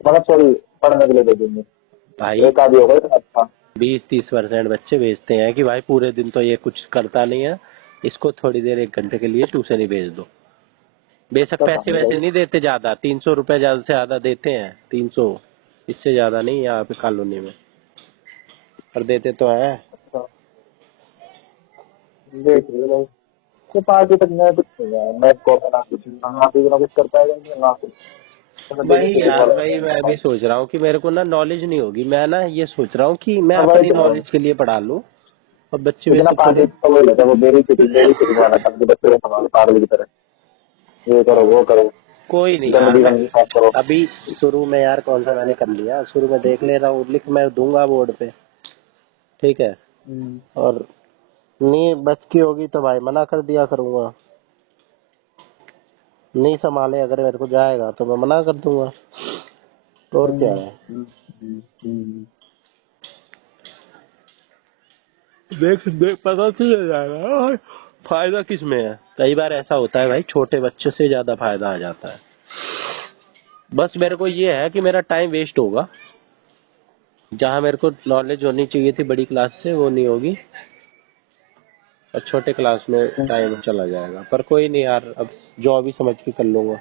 मतलब सॉरी पढ़ने के लिए दे देंगे। भाई एक आदि होगा इतना अच्छा। 20-30% बच्चे भेजते हैं कि भाई पूरे दिन तो ये कुछ करता नहीं है, इसको थोड़ी देर 1 घंटे के लिए ट्यूशन ही भेज दो। बेशक पता पैसे नहीं वैसे भाई। नहीं देते ज्यादा, 300 रुपए ज्यादा से ज्यादा देते हैं, 300, इससे ज्यादा नहीं यहाँ पे कॉलोनी में, पर देते तो है। अच्छा, देख रहे भाई। तो 5 बजे तक मैं कुछ नहीं है, मैं कॉपी ना कुछ ना कुछ कर पाएगा ना कुछ, तो मैं डेली वही से लिखवा यार, लेंगे वही मैं मैं कहता भी हूँ। सोच रहा हूँ कि मेरे को ना नॉलेज नहीं होगी, मैं ना ये सोच रहा हूँ कि मैं तो भाई अपनी नॉलेज के लिए पढ़ा लूँ, और बच्चे इतना वैसे 5 बजे थोड़े। तो वो लेता है, वो डेली से लिखवा रहा था बच्चों को संभाल पागल की तरह, ये करो वो करो, कोई नहीं यार, गंदगी मैं गंदगी साफ करो। अभी शुरू में यार कौन सा मैंने कर लिया, शुरू में देख ले रहा हूँ, लिख मैं दूंगा बोर्ड पे, ठीक है। और नहीं बच की होगी तो भाई मना कर दिया करूंगा, नहीं संभाले अगर मेरे को जाएगा तो मैं मना कर दूंगा, और क्या है। देख देख पता चल जाएगा भाई, फायदा किस में है। कई बार ऐसा होता है भाई, छोटे बच्चे से ज्यादा फायदा आ जाता है। बस मेरे को ये है कि मेरा टाइम वेस्ट होगा, जहाँ मेरे को नॉलेज होनी चाहिए थी बड़ी क्लास से वो नहीं होगी, और छोटे क्लास में टाइम चला जाएगा। पर कोई नहीं यार, अब जॉब ही समझ के कर लूंगा,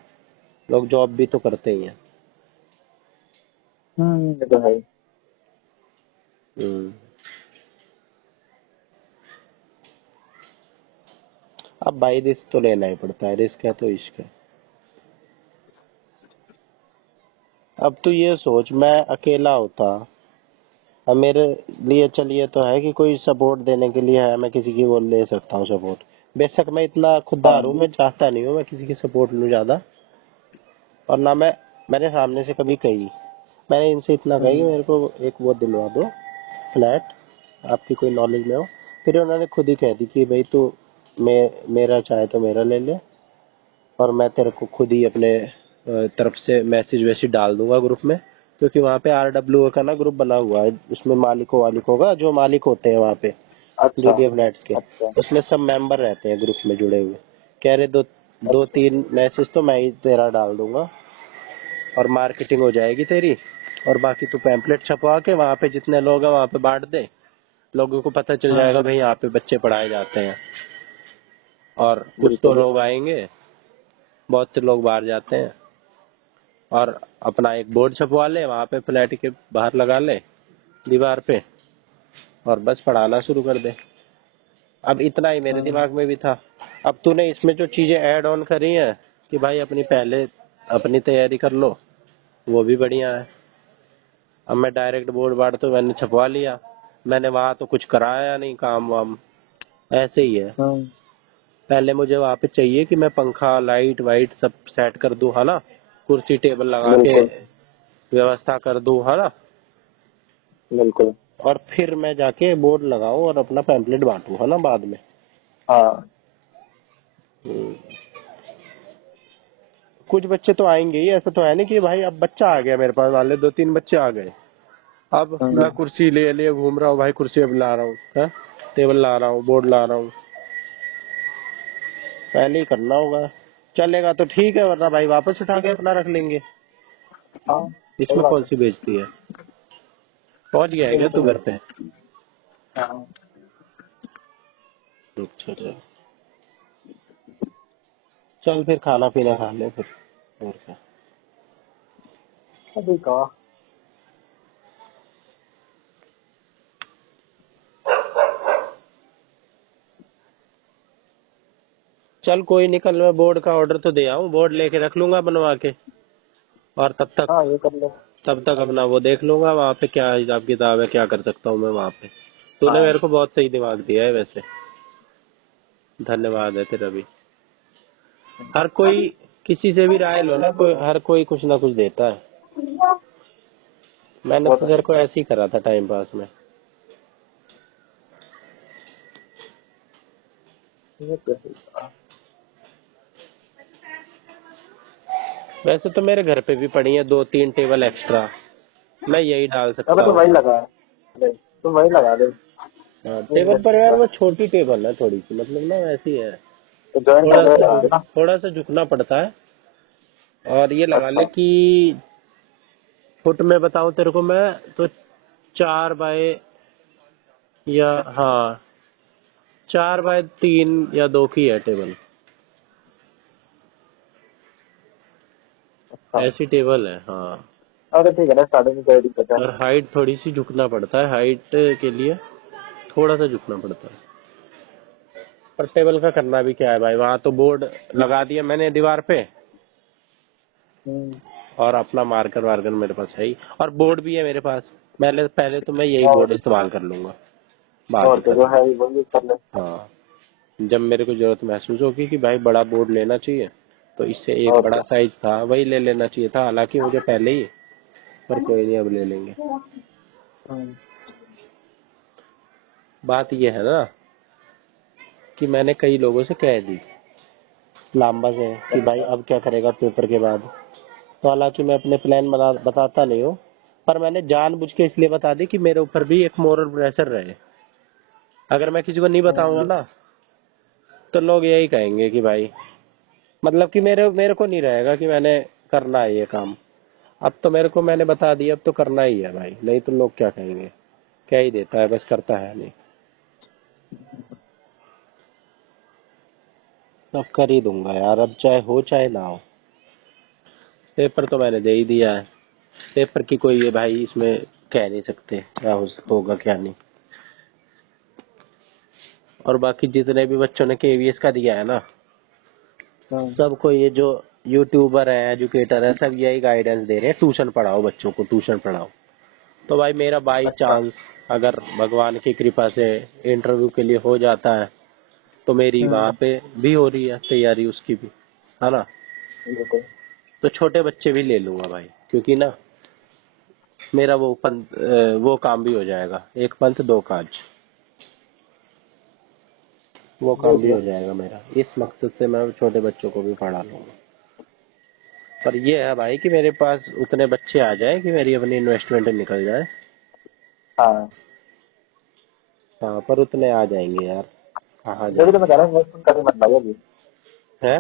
लोग जॉब भी तो करते ही हैं। ये तो है। हम्म। अब भाई रिस्क तो लेना ही पड़ता है, रिस्क है तो इश्क है। अब तो ये सोच मैं अकेला होता, अब मेरे लिए चलिए तो है कि कोई सपोर्ट देने के लिए है, मैं किसी की वो ले सकता हूँ सपोर्ट। बेशक मैं इतना खुददार हूँ, हाँ। मैं चाहता नहीं हूँ मैं किसी की सपोर्ट लूँ ज्यादा, और ना मैंने सामने से कभी कही, मैंने इनसे इतना कही कि मेरे को एक वो दिलवा दो फ्लैट, आपकी कोई नॉलेज में हो। फिर उन्होंने खुद ही कह दी कि भाई तू मेरा चाहे तो मेरा ले ले, और मैं तेरे को खुद ही अपने तरफ से मैसेज वैसेज डाल दूंगा ग्रुप में, क्योंकि वहाँ पे RWA का ना ग्रुप बना हुआ है, उसमें मालिकों वालिकों का, जो मालिक होते हैं वहाँ पे अच्छा DDA फ्लैट्स के, अच्छा उसमें सब मेंबर रहते हैं ग्रुप में जुड़े हुए। कह रहे दो दो अच्छा। 3 मैसेज तो मैं ही तेरा डाल दूंगा, और मार्केटिंग हो जाएगी तेरी, और बाकी तू पैम्पलेट छपवा के वहाँ पे जितने लोग हैं वहाँ पे बांट दे, लोगों को पता चल जाएगा भाई यहाँ पे बच्चे पढ़ाए जाते हैं, और कुछ तो बिल्कुल। लोग आएंगे, बहुत से लोग बाहर जाते हैं, और अपना एक बोर्ड छपवा ले वहाँ पे फ्लैट के बाहर लगा ले दीवार पे, और बस पढ़ाना शुरू कर दे। अब इतना ही मेरे दिमाग में भी था। अब तूने इसमें जो चीजें ऐड ऑन करी हैं कि भाई अपनी पहले अपनी तैयारी कर लो, वो भी बढ़िया है। अब मैं डायरेक्ट बोर्ड बार्ड तो मैंने छपवा लिया, मैंने वहां तो कुछ कराया नहीं काम वाम, ऐसे ही है। पहले मुझे वहां पे चाहिए कि मैं पंखा लाइट वाइट सब सेट कर दूं, है ना, कुर्सी टेबल लगा के बिल्कुल व्यवस्था कर दूं, है ना, बिल्कुल। और फिर मैं जाके बोर्ड लगाऊं और अपना पैम्पलेट बांटूं, है ना, बाद में। हाँ। हम्म। कुछ बच्चे तो आएंगे ही, ऐसा तो है नहीं कि भाई अब बच्चा आ गया मेरे पास, मान ले 2-3 बच्चे आ गए, अब मैं कुर्सी ले लिए घूम रहा हूँ भाई, कुर्सी अब ला रहा हूँ, है, टेबल ला रहा हूँ, बोर्ड ला रहा हूँ, पहले ही करना होगा। चलेगा तो ठीक है, वरना भाई वापस उठा के अपना रख लेंगे। हाँ सही इसमें बात कौन सी बेइज्जती है। पहुंच गया है क्या तू घर पे। है। हाँ। अच्छा अच्छा, चल फिर खाना पीना खा ले फिर, और क्या। अभी कहा। चल कोई नहीं, कल मैं बोर्ड का ऑर्डर तो दे आऊँ, बोर्ड लेके रख लूंगा बनवा के, और हाँ ये कर लो। तब तक अपना वो देख लूंगा वहाँ पे क्या हिसाब किताब है, क्या कर सकता हूँ मैं वहाँ पे। तूने हाँ मेरे को बहुत सही दिमाग दिया है वैसे, धन्यवाद है तेरा भी। हर कोई किसी से भी राय लो ना, कोई हर कोई कुछ ना कुछ देता है। मैंने वो तो तो तेरे है। को ऐसे ही करा था टाइम पास में। ये तो सही कहा। वैसे तो मेरे घर पे भी पड़ी है 2-3 टेबल एक्स्ट्रा, मैं यही डाल सकता अबे तो हूँ। वही लगा दे, तो वही लगा दे। हाँ, टेबल पर यार वो छोटी टेबल है थोड़ी सी, मतलब ना वैसी है, तो जॉइंट हो गया ना। थोड़ा सा झुकना पड़ता है। और ये लगा अच्छा। ले कि फुट में बताऊं तेरे को मैं तो 4 बाय या हाँ 4 बाय 3 या 2 की है टेबल, अच्छा ऐसी टेबल है हाँ। अरे ठीक है ना, स्टार्टिंग में कोई दिक्कत है। और हाइट थोड़ी सी झुकना पड़ता है, हाइट के लिए थोड़ा सा झुकना पड़ता है। पर टेबल का करना भी क्या है भाई, वहां तो बोर्ड लगा दिया मैंने दीवार पे, हम्म, और अपना मार्कर वार्कर मेरे पास है ही, और बोर्ड भी है मेरे पास। पहले पहले तो मैं यही और बोर्ड इस्तेमाल कर लूंगा, बाद और में क्या, कर जो है लूंगा। वो यूज कर ले। हाँ, जब मेरे को जरूरत महसूस होगी कि भाई बड़ा बोर्ड लेना चाहिए, तो इससे एक और बड़ा क्या। साइज था वही ले लेना चाहिए था, हालांकि मुझे पहले ही, पर कोई नहीं अब ले लेंगे। हम्म, बात ये है ना कि मैंने कई लोगों से कह दी लांबा से कि भाई अब क्या करेगा पेपर के बाद, तो हालांकि मैं अपने प्लान बताता नहीं हूँ, पर मैंने जानबूझ के इसलिए बता दी कि मेरे ऊपर भी एक मोरल प्रेशर रहे। अगर मैं किसी को नहीं बताऊंगा ना, तो लोग यही कहेंगे कि भाई, मतलब कि मेरे मेरे को नहीं रहेगा कि मैंने करना है ये काम। अब तो मेरे को मैंने बता दिया, अब तो करना ही है भाई, नहीं तो लोग क्या कहेंगे, क्या ही देता है बस करता है नहीं, तो अब कर ही दूंगा यार, अब चाहे हो चाहे ना हो। पेपर तो मैंने दे ही दिया है, पेपर की कोई ये भाई इसमें कह नहीं सकते क्या होगा क्या नहीं। और बाकी जितने भी बच्चों ने केवीएस का दिया है ना, हम्म, सबको ये जो यूट्यूबर है एजुकेटर है सब यही गाइडेंस दे रहे हैं, ट्यूशन पढ़ाओ बच्चों को, ट्यूशन पढ़ाओ। तो भाई मेरा बाई अच्छा। चांस अगर भगवान की कृपा से इंटरव्यू के लिए हो जाता है, तो मेरी वहां हम्म, पे भी हो रही है तैयारी उसकी भी, है ना, बिल्कुल। तो छोटे बच्चे भी ले लूंगा भाई, क्योंकि ना मेरा वो काम भी हो जाएगा, एक पंथ दो काज, वो जो काम भी भी है। हो जाएगा मेरा, इस मकसद से मैं छोटे बच्चों को भी पढ़ा लूंगा। पर ये है भाई कि मेरे पास उतने बच्चे आ जाए कि मेरी अपनी इन्वेस्टमेंट निकल जाए। हाँ, हाँ, पर उतने आ जाएंगे यार, कहाँ जब तो मैं जाएंगे। कह रहा हूँ इन्वेस्टमेंट करी मत भाई अभी। है।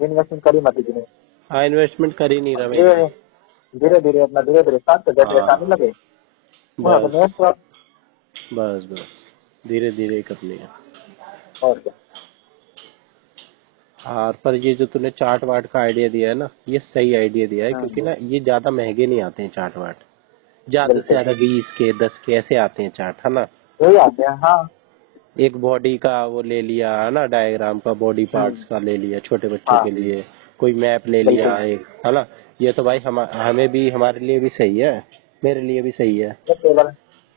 इन्वेस्टमेंट करी मत इतनी। हाँ, इन्वेस्टमेंट कर ही नहीं रहा मैं धीरे इतनी। धीरे धीरे अपना धीरे धीरे स्टार्ट कर, जैसे ऐसा नहीं हाँ, लगे वहाँ बस तो नेक्स्ट बार। बस बस, धीरे धीरे करनी है। और क्या। हाँ, पर ये जो तूने चार्ट वार्ट का आइडिया दिया है ना, ये सही आइडिया दिया है, क्योंकि ना ये ज्यादा महंगे नहीं आते हैं चार्ट वार्ट, ज्यादा से बिल्कुल ज्यादा 20 के 10 के ऐसे आते हैं चार्ट, है ना। यही आते हैं हाँ। एक बॉडी का वो ले लिया है ना, डायग्राम का, बॉडी पार्ट्स हम्म, का ले लिया छोटे बच्चों हाँ के लिए, कोई मैप ले बिल्कुल। लिया एक, है ना। ये तो भाई हमें भी, हमारे लिए भी सही है, मेरे लिए भी सही है। ये टेबल,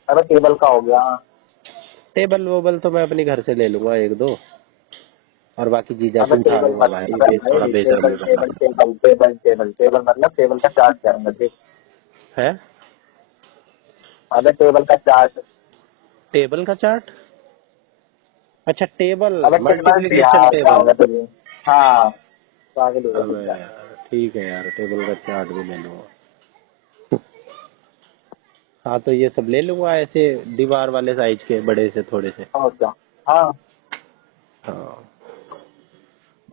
अरे टेबल का हो गया हाँ। टेबल वोबल तो मैं अपने घर से ले लूंगा एक दो, और बाकी जीजा अबे से उठा टेबल लूंगा मत, भाई, अबे थोड़ा भाई टेबल बेशर्मी टेबल बता। टेबल टेबल टेबल टेबल मतलब टेबल का चार्ट करूंगा देख। है। अबे टेबल का चार्ट। टेबल का चार्ट, अच्छा टेबल, अबे टेबल मल्टीप्लिकेशन यार क्या टेबल। होगा तुझे। हाँ, पागल हो गया अबे तुम यार। यार ठीक है यार, टेबल का चार्ट भी ले लूंगा। हाँ, तो ये सब ले लूंगा ऐसे दीवार वाले साइज के, बड़े से थोड़े से। और क्या। हाँ, हाँ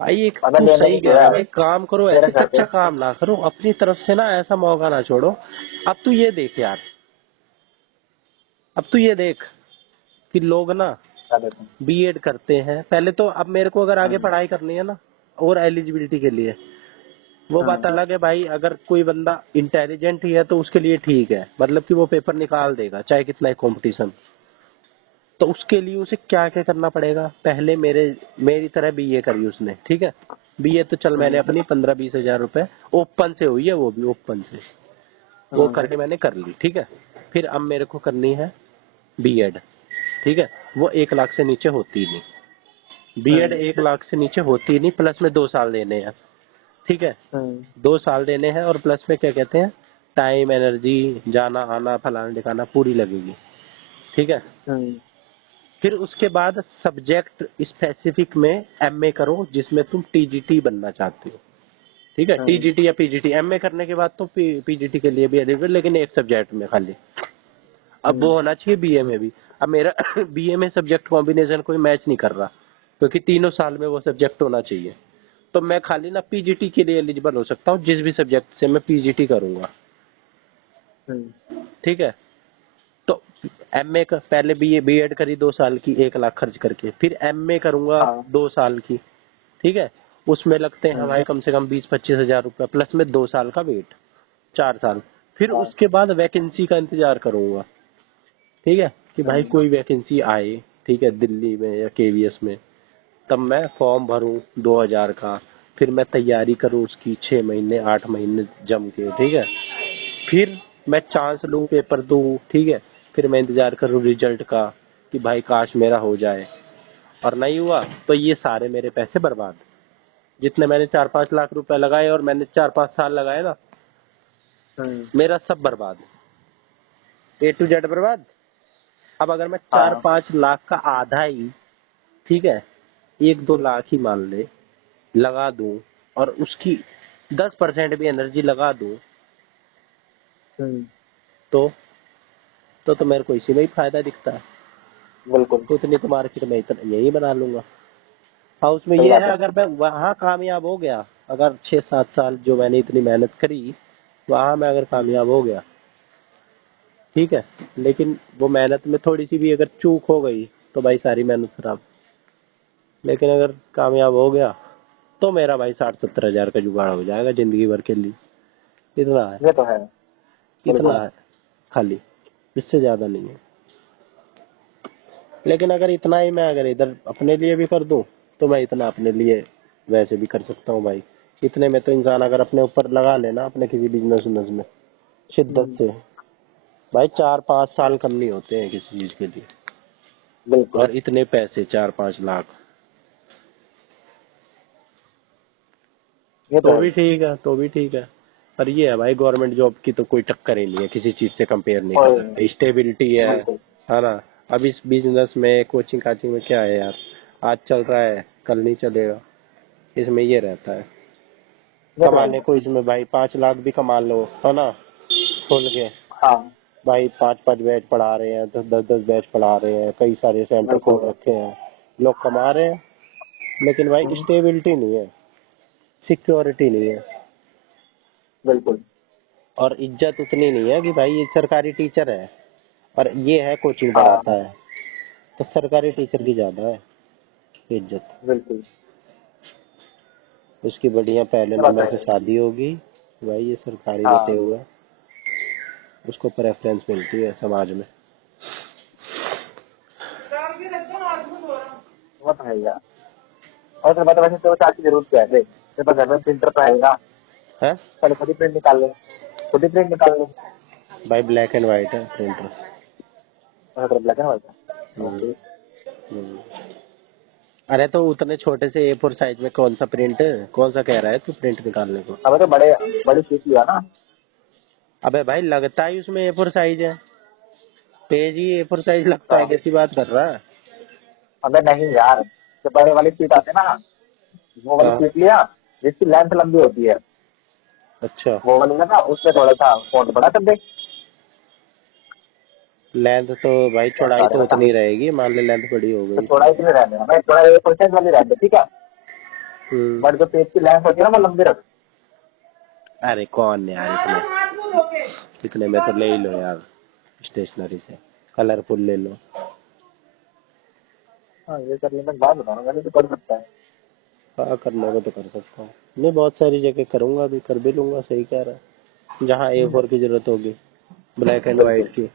भाई, एक अबे तू लेने सही की कह जो रहा है है भाई, काम करो मेरे ऐसे घर पे। कच्चा काम ना करो, अपनी तरफ से ना ऐसा मौका ना छोड़ो। अब तू ये देख यार, अब तू ये देख कि लोग ना क्या देते हैं। बीएड करते हैं पहले तो, अब मेरे को अगर आगे हम्म, पढ़ाई करनी है ना और एलिजिबिलिटी के लिए, वो बात हम्म, अलग है भाई, अगर कोई बंदा इंटेलिजेंट ही है तो उसके लिए ठीक है, मतलब कि वो पेपर निकाल देगा चाहे कितना ही कंपटीशन। तो उसके लिए उसे क्या क्या करना पड़ेगा, पहले मेरी तरह बीए करी उसने, ठीक है। बीए तो चल मैंने हम्म, अपनी 15-20 हजार रुपए ओपन से हुई है, वो भी ओपन से, वो हम्म, करके मैंने कर ली, ठीक है। फिर अब मेरे को करनी है बीएड, ठीक है। वो 1 लाख से नीचे होती नहीं, बीएड हम्म, 1 लाख से नीचे होती नहीं, प्लस में 2 साल देने हैं, ठीक है। हम्म, 2 साल देने हैं, और प्लस में क्या कहते हैं, टाइम एनर्जी जाना आना फलाना ढिकाना पूरी लगेगी, ठीक है। हम्म, फिर उसके बाद सब्जेक्ट स्पेसिफिक में एमए करो जिसमें तुम टीजीटी बनना चाहते हो, ठीक है, टीजीटी या पीजीटी, एमए करने के बाद तो पीजीटी के लिए भी एलिजिबल, लेकिन एक सब्जेक्ट में खाली। अब वो होना चाहिए बीए में भी। अब मेरा बीए में सब्जेक्ट कॉम्बिनेशन कोई मैच नहीं कर रहा, क्योंकि तीनों साल में वो सब्जेक्ट होना चाहिए। तो मैं खाली ना पीजीटी के लिए एलिजिबल हो सकता हूँ, जिस भी सब्जेक्ट से मैं पीजीटी करूंगा। ठीक है, तो एमए का पहले बीएड करी 2 साल की 1 लाख खर्च करके, फिर एमए करूंगा 2 साल की। ठीक है, उसमें लगते हैं हमारे कम से कम 20-25 हजार रुपये, प्लस में 2 साल का वेट, 4 साल। फिर उसके बाद वैकेंसी का इंतजार करूंगा। ठीक है, कि भाई कोई वैकेंसी आए, ठीक है, दिल्ली में या केवीएस में, तब मैं फॉर्म भरूं 2000 का, फिर मैं तैयारी करूं उसकी 6 महीने 8 महीने जम के। ठीक है, फिर मैं चांस लूं, पेपर दूं। ठीक है, फिर मैं इंतजार करूं रिजल्ट का कि भाई काश मेरा हो जाए, और नहीं हुआ तो ये सारे मेरे पैसे बर्बाद। जितने मैंने 4-5 लाख रुपए लगाए और मैंने 4-5 साल लगाए ना, मेरा सब बर्बाद, A to Z बर्बाद। अब अगर मैं 4-5 लाख का आधा ही, ठीक है, 1-2 लाख ही मान ले लगा दूं, और उसकी 10% भी एनर्जी लगा दूं, तो मेरे को इसी में ही फायदा दिखता है। बिल्कुल। तो इतनी तो मार्केट में इतना यही बना लूंगा। हाँ, उसमें ये है, अगर मैं वहाँ कामयाब हो गया, अगर 6-7 साल जो मैंने इतनी मेहनत करी वहाँ मैं अगर कामयाब हो गया, ठीक है, लेकिन वो मेहनत में थोड़ी सी भी अगर चूक हो गई तो भाई सारी मेहनत खराब। लेकिन अगर कामयाब हो गया तो मेरा भाई 60-70 हजार का जुगाड़ हो जाएगा जिंदगी भर के लिए। इतना है, ये तो है, इतना है खाली, इससे ज्यादा नहीं है। लेकिन अगर इतना ही मैं अगर इधर अपने लिए भी कर दूं तो मैं इतना अपने लिए वैसे भी कर सकता हूँ भाई। इतने में तो इंसान अगर अपने ऊपर लगा लेना, अपने किसी बिजनेस में शिद्दत से, भाई 4-5 साल कम नहीं होते हैं किसी चीज के लिए। बिल्कुल। और इतने पैसे 4-5 लाख, तो भी ठीक है, तो भी ठीक है। पर ये है भाई, गवर्नमेंट जॉब की तो कोई टक्कर ही नहीं है, किसी चीज से कंपेयर नहीं कर सकते। स्टेबिलिटी है ना। अब इस बिजनेस में कोचिंग काचिंग में क्या है यार, आज चल रहा है कल नहीं चलेगा, इसमें ये रहता है। कमाने को इसमें भाई 5 लाख भी कमा लो, है ना, खोल के। हाँ भाई 5-5 बैच पढ़ा रहे हैं, 10-10 बैच पढ़ा रहे हैं, कई सारे सेंटर खोल रखे हैं, लोग कमा रहे हैं, लेकिन भाई स्टेबिलिटी नहीं है, सिक्योरिटी नहीं है, बिल्कुल। और इज्जत उतनी नहीं है कि भाई ये सरकारी टीचर है और ये है कोचिंग पढ़ाता है, तो सरकारी टीचर की ज्यादा है इज्जत। बिल्कुल। उसकी बढ़िया पहले नंबर से शादी होगी, भाई ये सरकारी बचे हुए, उसको प्रेफरेंस मिलती है समाज में। वो तो है यार। और तो वैसे तो चार्ज की जरूरत क्या है, मेरे पास घर में प्रिंटर तो आएगा, है पहले खुद ही प्रिंट निकाल लो, खुद ही प्रिंट निकाल लो। भाई, ब्लैक एंड व्हाइट है प्रिंटर। Black and white. अरे तो उतने छोटे से A4 साइज में कौन सा प्रिंट, कौन सा कह रहा है तू प्रिंट निकालने को? अबे तो बड़ी शीट लिया ना। अबे भाई लगता ही उसमें A4 साइज है, पेज ही A4 साइज लगता है, कैसी बात कर रहा है? अबे नहीं यार, जो बड़े वाली सीट आते ना, वो वाली सीट लिया जिसकी लेंथ लंबी होती है। अच्छा, वो वाली ना, उसमें थोड़ा सा फॉन्ट बड़ा कर दे। लेंथ तो भाई चौड़ाई तो उतनी रहेगी, मान ले लेंथ बड़ी हो तो गई। चौड़ाई के लिए रहने हमें, चौड़ाई 1% वाली रहने, ठीक है। बट जो पेज की लेंथ होती है ना, वो लंबी रख। अरे कौन यार, इतने में तो ले ही लो यार, स्टेशनरी से कलरफुल ले लो। हाँ ये कर लेना, बात बताना, मैंने तो कर सकता है। हाँ, करने को तो कर सकता हूँ, मैं बहुत सारी जगह करूंगा, अभी कर भी लूंगा, सही कह रहा है। जहाँ A4 की जरूरत होगी ब्लैक एंड व्हाइट की,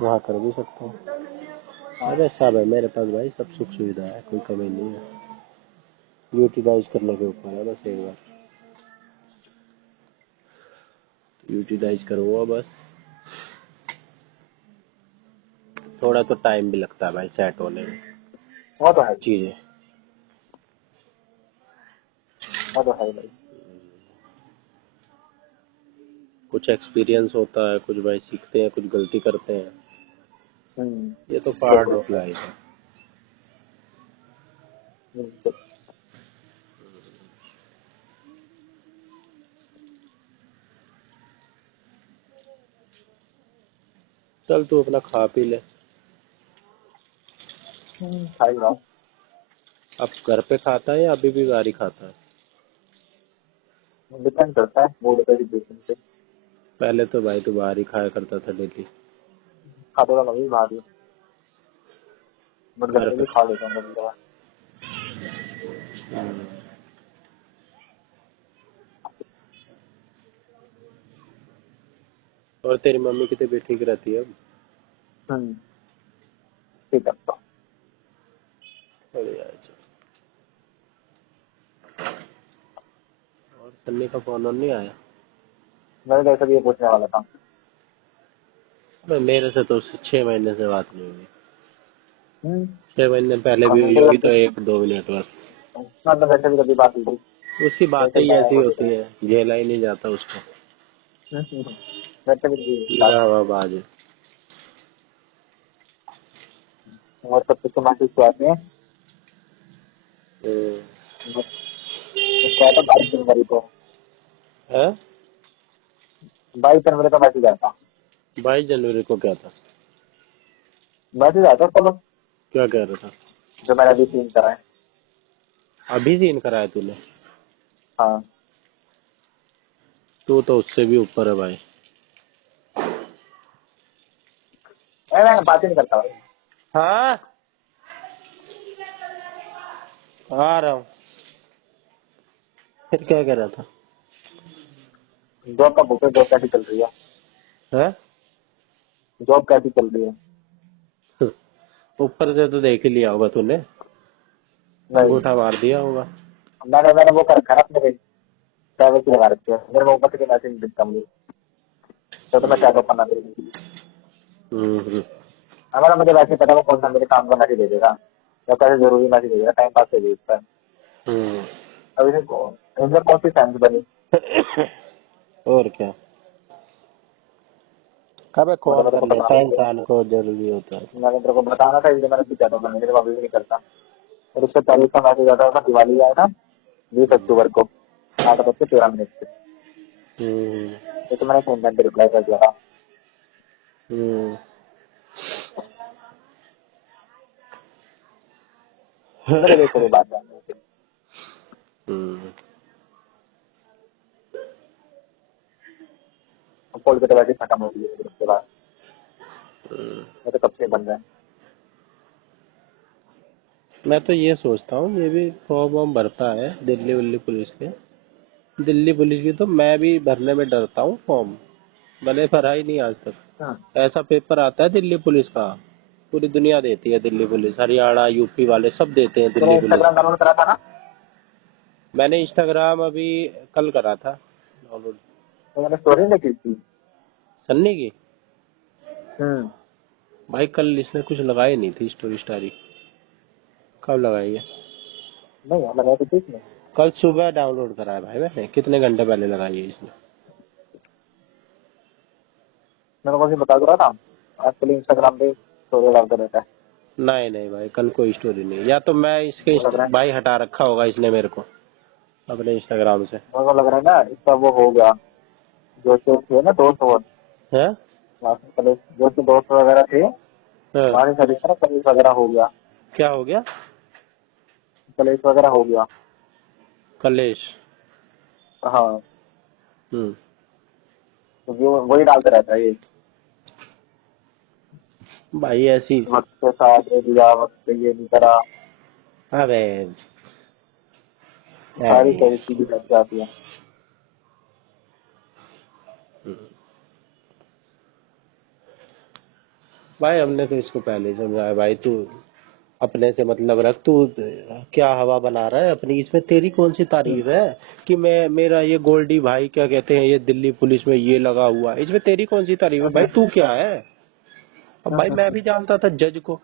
वहाँ कर भी सकता हूँ। अरे सब है मेरे पास भाई, सब सुख सुविधा है, कोई कमी नहीं है, यूटिलाइज करने के ऊपर है बस। एक बार यूटिलाइज करूँगा बस, थोड़ा तो टाइम भी लगता है भाई सेट होने में वो तो है, चीजें। वो तो है भाई। कुछ एक्सपीरियंस होता है, कुछ भाई सीखते हैं, कुछ गलती करते हैं, ये तो पार्ट ऑफ लाइफ है। चल तू अपना खा पी ले। खा ही रहा हूँ। अब घर पे खाता है या अभी भी बाहर ही खाता है? डिपेंड करता है मूड पे, सिचुएशन पे। पहले तो भाई तू बाहर ही खाया करता था डेली। खाता था कभी बाहर ही, बट घर घर पे पे। भी खा लेता हूँ कभी कभार। हम्म। और तेरी मम्मी की तबीयत ठीक रहती है अब? ठीक है तो। बढ़िया है, चल। और सन्नी का फोन ऑन नहीं आया? मैं भी वैसे भी ये पूछने वाला था। अबे मेरे से तो उससे 6 महीने से बात नहीं हुई। हम्म। 6 महीने पहले भी हुई होगी तो 1-2 मिनट बस। मतलब वैसे भी कभी बात हुई थी। उसकी बातें जैसे ही मैं ऐसी वो होती है, झेला ही नहीं जाता उसको। वैसे भी सीधा बात। हवाबाज है। और सब कुछ मैसेज तो आते हैं। हम्म। उसका आता 22 जनवरी को। है? 22 जनवरी का मैसेज आता। 22 जनवरी को क्या था? मैसेज आता चलो, क्या कह रहा था? जो मैंने अभी सीन करा है। अभी सीन कराया तूने? हाँ। तू तो उससे भी ऊपर है भाई। मैं बात ही नहीं करता भाई। हाँ आ रहा हूँ। फिर क्या कह रहा था? जॉब का बुक है, जॉब कैसी चल रही है? है? जॉब कैसी चल रही है? ऊपर से तो देख ही लिया होगा तूने, नहीं, अंगूठा मार दिया होगा। मैंने वो कर रखा है अपने प्राइवेसी लगा रखी है, मेरे को ऊपर से मैसेज नहीं दिखता मुझे। तो मैं क्या तो करना चाहिए। हम्म। हमारा मुझे वैसे पता है वो कौन सा मेरे काम का मैसेज दे देगा, या कैसे जरूरी मैसेज दे देगा, टाइम पास से भेजता है। हम्म। अब इसे कौन सी सेंस बनी। और क्या? अबे मतलब कौन मेरे कर को लेता बताना है, चाहिए। इंसान को जरूरी होता है। मैंने तेरे को बताना था, इसलिए मैंने पूछा था, मैंने तेरे को अभी भी नहीं करता। और उससे 40 का मैसेज आता था, दिवाली आया था 20 अक्टूबर को 8:13 से। हम्म। तो मैंने फोन करके रिप्लाई कर दिया था। हम्म। मेरे देखो कोई बात नहीं, हम्म। पोल के तो वैसे खत्म हो गई है उसके बाद। मैं तो कब से बन रहा है। मैं तो ये सोचता हूँ ये भी फॉर्म वॉर्म भरता है दिल्ली विल्ली पुलिस के। दिल्ली पुलिस की तो मैं भी भरने में डरता हूँ फॉर्म। मैंने भरा ही नहीं आज तक। हाँ। ऐसा पेपर आता है दिल्ली पुलिस का, पूरी दुनिया देती है दिल्ली पुलिस, हरियाणा यूपी वाले सब देते हैं तूने दिल्ली पुलिस। इंस्टाग्राम डाउनलोड करा था ना? मैंने इंस्टाग्राम अभी कल करा था डाउनलोड। तो मैंने स्टोरी नहीं की थी। सन्नी की? हम्म। भाई कल इसने कुछ लगाई नहीं थी स्टोरी स्टारी। कब लगाई है? नहीं लगा तो ठीक नहीं। कल सुबह डाउनलोड करा है भाई मैंने, कितने घंटे पहले लगाई है इसने। मेरे को बता दो रहा था, आजकल इंस्टाग्राम पे स्टोरी डालता रहता है। नहीं नहीं भाई कल कोई स्टोरी नहीं, या तो मैं इसके वो लग रहा है, भाई हटा रखा होगा इसने मेरे को अपने इंस्टाग्राम से। मेरे को लग रहा है ना इसका वो हो गया, जो थे ना दोस्त, वो है? कलेश, जो दोस्त वगैरह थे हाँ। हमारे साथ, इस तरह कलेश वगैरह हो गया। क्या हो गया? कलेश वगैरह हो गया। कलेश? हाँ। हम्म। तो जो वही डालता रहता है ये, भाई ऐसी। वक्त के साथ ये दिया, वक्त पे ये नहीं करा, अबे सारी अरे सारी चीजें लग जाती है। भाई हमने तो इसको पहले ही समझाया भाई तू अपने से मतलब रख, तू क्या हवा बना रहा है अपनी, इसमें तेरी कौन सी तारीफ है कि मैं मेरा ये गोल्डी भाई क्या कहते हैं ये दिल्ली पुलिस में ये लगा हुआ है, इसमें तेरी कौन सी तारीफ है भाई, तू क्या है? अब भाई मैं भी जानता था जज को,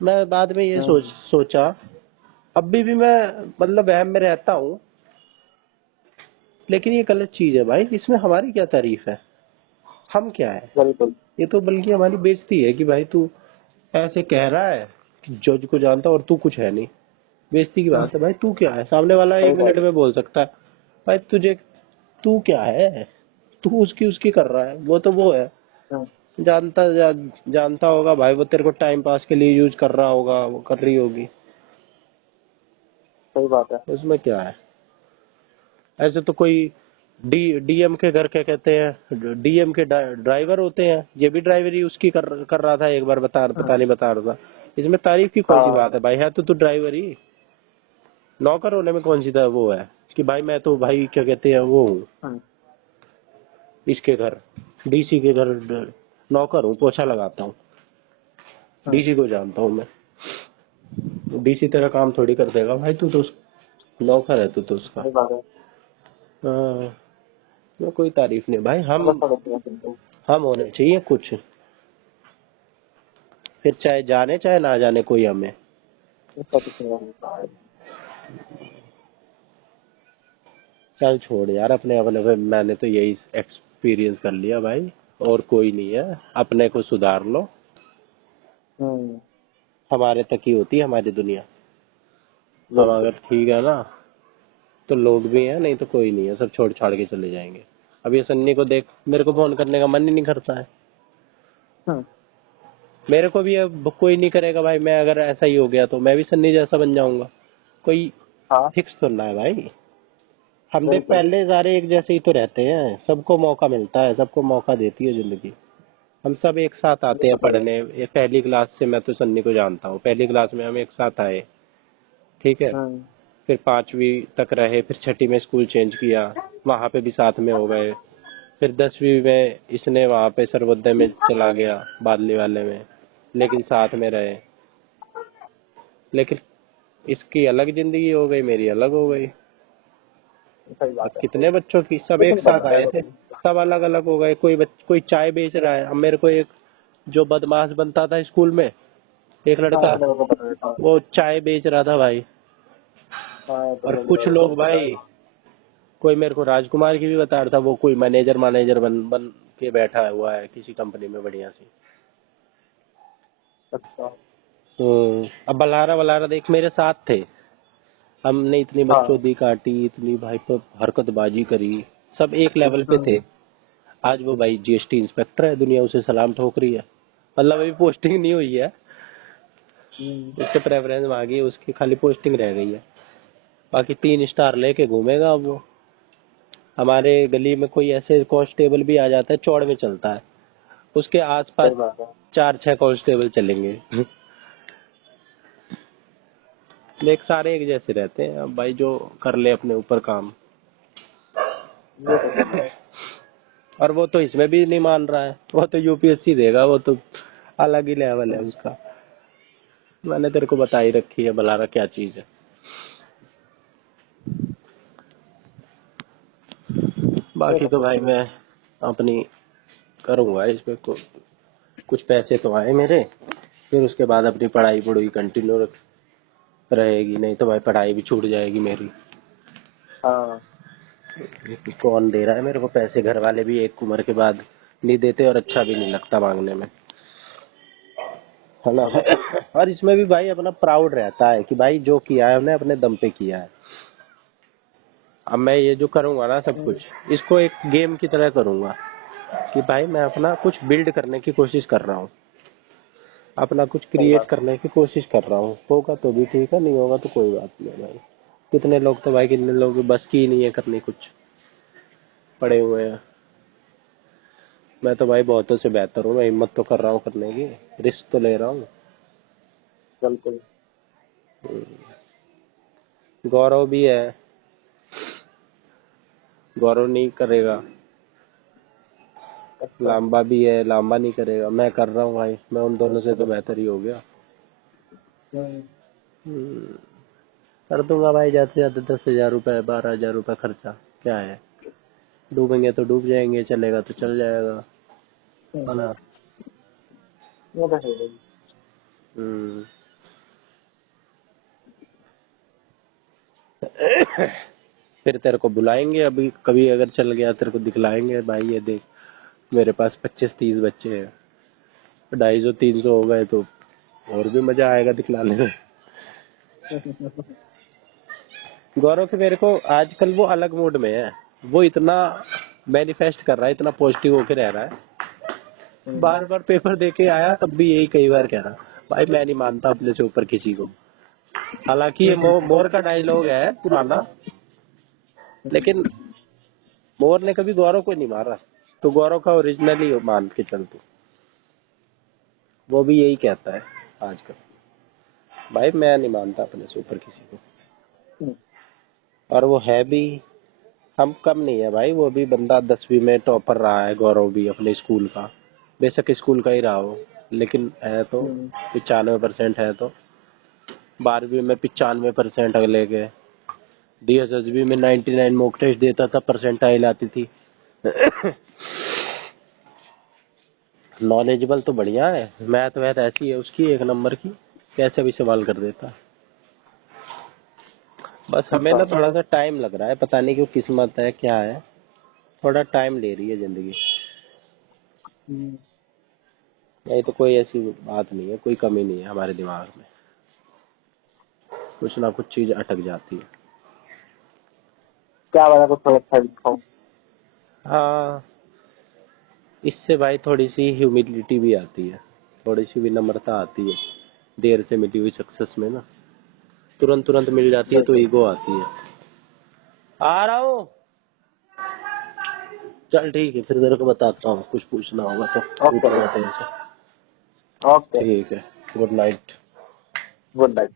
मैं बाद में ये सोचा, अभी भी मैं मतलब वहम में रहता हूँ, लेकिन ये गलत चीज है भाई, इसमें हमारी क्या तारीफ है, हम क्या है? बिल्कुल। ये तो बल्कि हमारी बेइज्जती है कि भाई तू ऐसे कह रहा है कि जज को जानता और तू कुछ है नहीं। बेइज्जती की बात है भाई, तू क्या है? सामने वाला सही 1 मिनट बात में बोल सकता है भाई तुझे, तू क्या है? तू उसकी उसकी कर रहा है, वो तो वो है। है। जानता होगा भाई, वो तेरे को टाइम पास के लिए यूज कर रहा होगा, वो कर रही होगी, सही बात है। उसमें क्या है। ऐसे तो कोई डीएम के घर, क्या कहते हैं, डीएम के ड्राइवर होते हैं, ये भी ड्राइवरी उसकी कर रहा था एक बार, पता नहीं बता रहा था। इसमें तारीफ की कौन सी बात है भाई, है तो तू ड्राइवर ही, नौकर होने में कौन सी वो है कि भाई मैं तो भाई क्या कहते हैं वो हूँ, इसके घर, डीसी के घर नौकर हूँ, पोछा लगाता हूँ, डीसी को जानता हूँ मैं। डीसी तेरा काम थोड़ी कर देगा भाई, तू तो नौकर है, तू तो उसका। सही बात है। हाँ, मैं कोई तारीफ नहीं भाई, हम होने चाहिए कुछ, फिर चाहे जाने चाहे ना जाने कोई हमें। चल छोड़ यार, अपने अपने पे मैंने तो यही एक्सपीरियंस कर लिया भाई, और कोई नहीं है, अपने को सुधार लो, हमारे तक ही होती है हमारी दुनिया। हम अगर ठीक है ना तो लोग भी हैं, नहीं तो कोई नहीं है, सब छोड़ छाड़ के चले जाएंगे। अब ये सन्नी को देख, मेरे को फोन करने का मन ही नहीं करता है। मेरे को भी अब कोई नहीं करेगा भाई, मैं अगर ऐसा ही हो गया तो मैं भी सन्नी जैसा बन जाऊंगा, कोई फिक्स तो ना है भाई। हम देख पहले सारे एक जैसे ही तो रहते हैं, सबको मौका मिलता है, सबको मौका देती है जिंदगी। हम सब एक साथ आते हैं पढ़ने, ये पहली क्लास से मैं तो सन्नी को जानता हूँ, पहली क्लास में हम एक साथ आए, ठीक है, फिर 5वीं तक रहे, फिर 6ठी में स्कूल चेंज किया, वहाँ पे भी साथ में हो गए, फिर 10वीं में इसने वहाँ पे सर्वोदय में चला गया, बादली वाले में, लेकिन साथ में रहे। लेकिन इसकी अलग जिंदगी हो गई, मेरी अलग हो गई। अब कितने बच्चों की, सब एक साथ आए थे, सब अलग अलग हो गए। कोई चाय बेच रहा है, अब मेरे को एक जो बदमाश बनता था स्कूल में, एक लड़का, वो चाय बेच रहा था भाई। और कुछ लोग भाई, कोई मेरे को राजकुमार की भी बता रहा था, वो कोई मैनेजर बन के बैठा हुआ है किसी कंपनी में बढ़िया सी। अच्छा। अब बलारा देख, मेरे साथ थे, हमने इतनी बकचोदी काटी, इतनी भाई पर हरकतबाजी करी, सब एक लेवल पे थे। आज वो भाई जीएसटी इंस्पेक्टर है, दुनिया उसे सलाम ठोक रही है, मतलब अभी पोस्टिंग नहीं हुई है, उससे प्रेफरेंस मांगी है, उसकी खाली पोस्टिंग रह गई है, बाकी 3 स्टार लेके घूमेगा अब वो। हमारे गली में कोई ऐसे कांस्टेबल भी आ जाता है, चौड़ में चलता है, उसके आसपास 4-6 कांस्टेबल चलेंगे। देख सारे एक जैसे रहते हैं, अब भाई जो कर ले अपने ऊपर काम। और वो तो इसमें भी नहीं मान रहा है, वो तो यूपीएससी देगा, वो तो अलग ही लेवल है उसका। मैंने तेरे को बता ही रखी है बलारा क्या चीज है। बाकी तो भाई मैं अपनी करूंगा इसमें कुछ पैसे तो आए मेरे, फिर उसके बाद अपनी पढ़ाई कंटिन्यू रहेगी, नहीं तो भाई पढ़ाई भी छूट जाएगी मेरी। कौन दे रहा है मेरे को पैसे, घर वाले भी एक उम्र के बाद नहीं देते, और अच्छा भी नहीं लगता मांगने में, है ना। और इसमें भी भाई अपना प्राउड रहता है कि भाई जो किया है हमने अपने दम पे किया है। अब मैं ये जो करूंगा ना सब कुछ, इसको एक गेम की तरह करूंगा कि भाई मैं अपना कुछ बिल्ड करने की कोशिश कर रहा हूँ, अपना कुछ क्रिएट करने की कोशिश कर रहा हूँ। होगा तो भी ठीक है, नहीं होगा तो कोई बात नहीं भाई। कितने लोग बस की ही नहीं है करनी, कुछ पड़े हुए हैं। मैं तो भाई बहुतों से बेहतर हूँ, मैं हिम्मत तो कर रहा हूँ करने की, रिस्क तो ले रहा हूँ। बिल्कुल। गौरव भी है, गौरव नहीं करेगा, लांबा भी है, लांबा नहीं करेगा, मैं कर रहा हूँ भाई, मैं उन दोनों से तो बेहतर ही हो गया। कर दूंगा भाई ज्यादा से ज्यादा 10,000 रुपए, 12,000 रुपए खर्चा, क्या है, डूबेंगे तो डूब जाएंगे, चलेगा तो चल जाएगा, है ना। फिर तेरे को बुलाएंगे, अभी कभी अगर चल गया तेरे को दिखलाएंगे भाई, ये देख मेरे पास 25-30 बच्चे हैं, 250-300 हो गए तो और भी मजा आएगा दिखलाने में। गौरव के मेरे को आजकल वो अलग मूड में है, वो इतना मैनिफेस्ट कर रहा है, इतना पॉजिटिव होके रह रहा है, बार बार पेपर दे के आया, तब भी यही कई बार कह रहा, भाई मैं नहीं मानता अपने से ऊपर किसी को। हालांकि ये मोर का डायलॉग है पुराना, लेकिन मोर ने कभी गौरव को नहीं मारा, तो गौरव का ओरिजिनल ही मान के चल तू। वो भी यही कहता है आजकल, भाई मैं नहीं मानता अपने से ऊपर किसी को। और वो है भी, हम कम नहीं है भाई। वो भी बंदा 10वीं में टॉपर रहा है, गौरव भी अपने स्कूल का, बेशक स्कूल का ही रहा हो, लेकिन है तो 95% है। तो 12वीं में 95% अगले के, DSSB में 99 मॉक टेस्ट देता था, परसेंटाइल आती थी। नॉलेजेबल तो बढ़िया है, मैथ वैथ ऐसी है उसकी 1 नंबर की, कैसे भी सवाल कर देता। बस हमें ना थोड़ा सा टाइम लग रहा है, पता नहीं क्यों, किस्मत है क्या है, थोड़ा टाइम ले रही है जिंदगी। नहीं तो कोई ऐसी बात नहीं है, कोई कमी नहीं है हमारे दिमाग में, कुछ ना कुछ चीज अटक जाती है। क्या बता, कुछ अच्छा दिखाओ। हाँ, इससे भाई थोड़ी सी ह्यूमिलिटी भी आती है, थोड़ी सी विनम्रता आती है देर से मिली हुई सक्सेस में ना। तुरंत तुरंत मिल जाती है तो ईगो आती है। आ रहा हूँ, चल ठीक है, फिर तेरे को बताता हूँ, कुछ पूछना होगा तो पूछना तेरे से। ओके, ठीक है, गुड नाइट। Good night.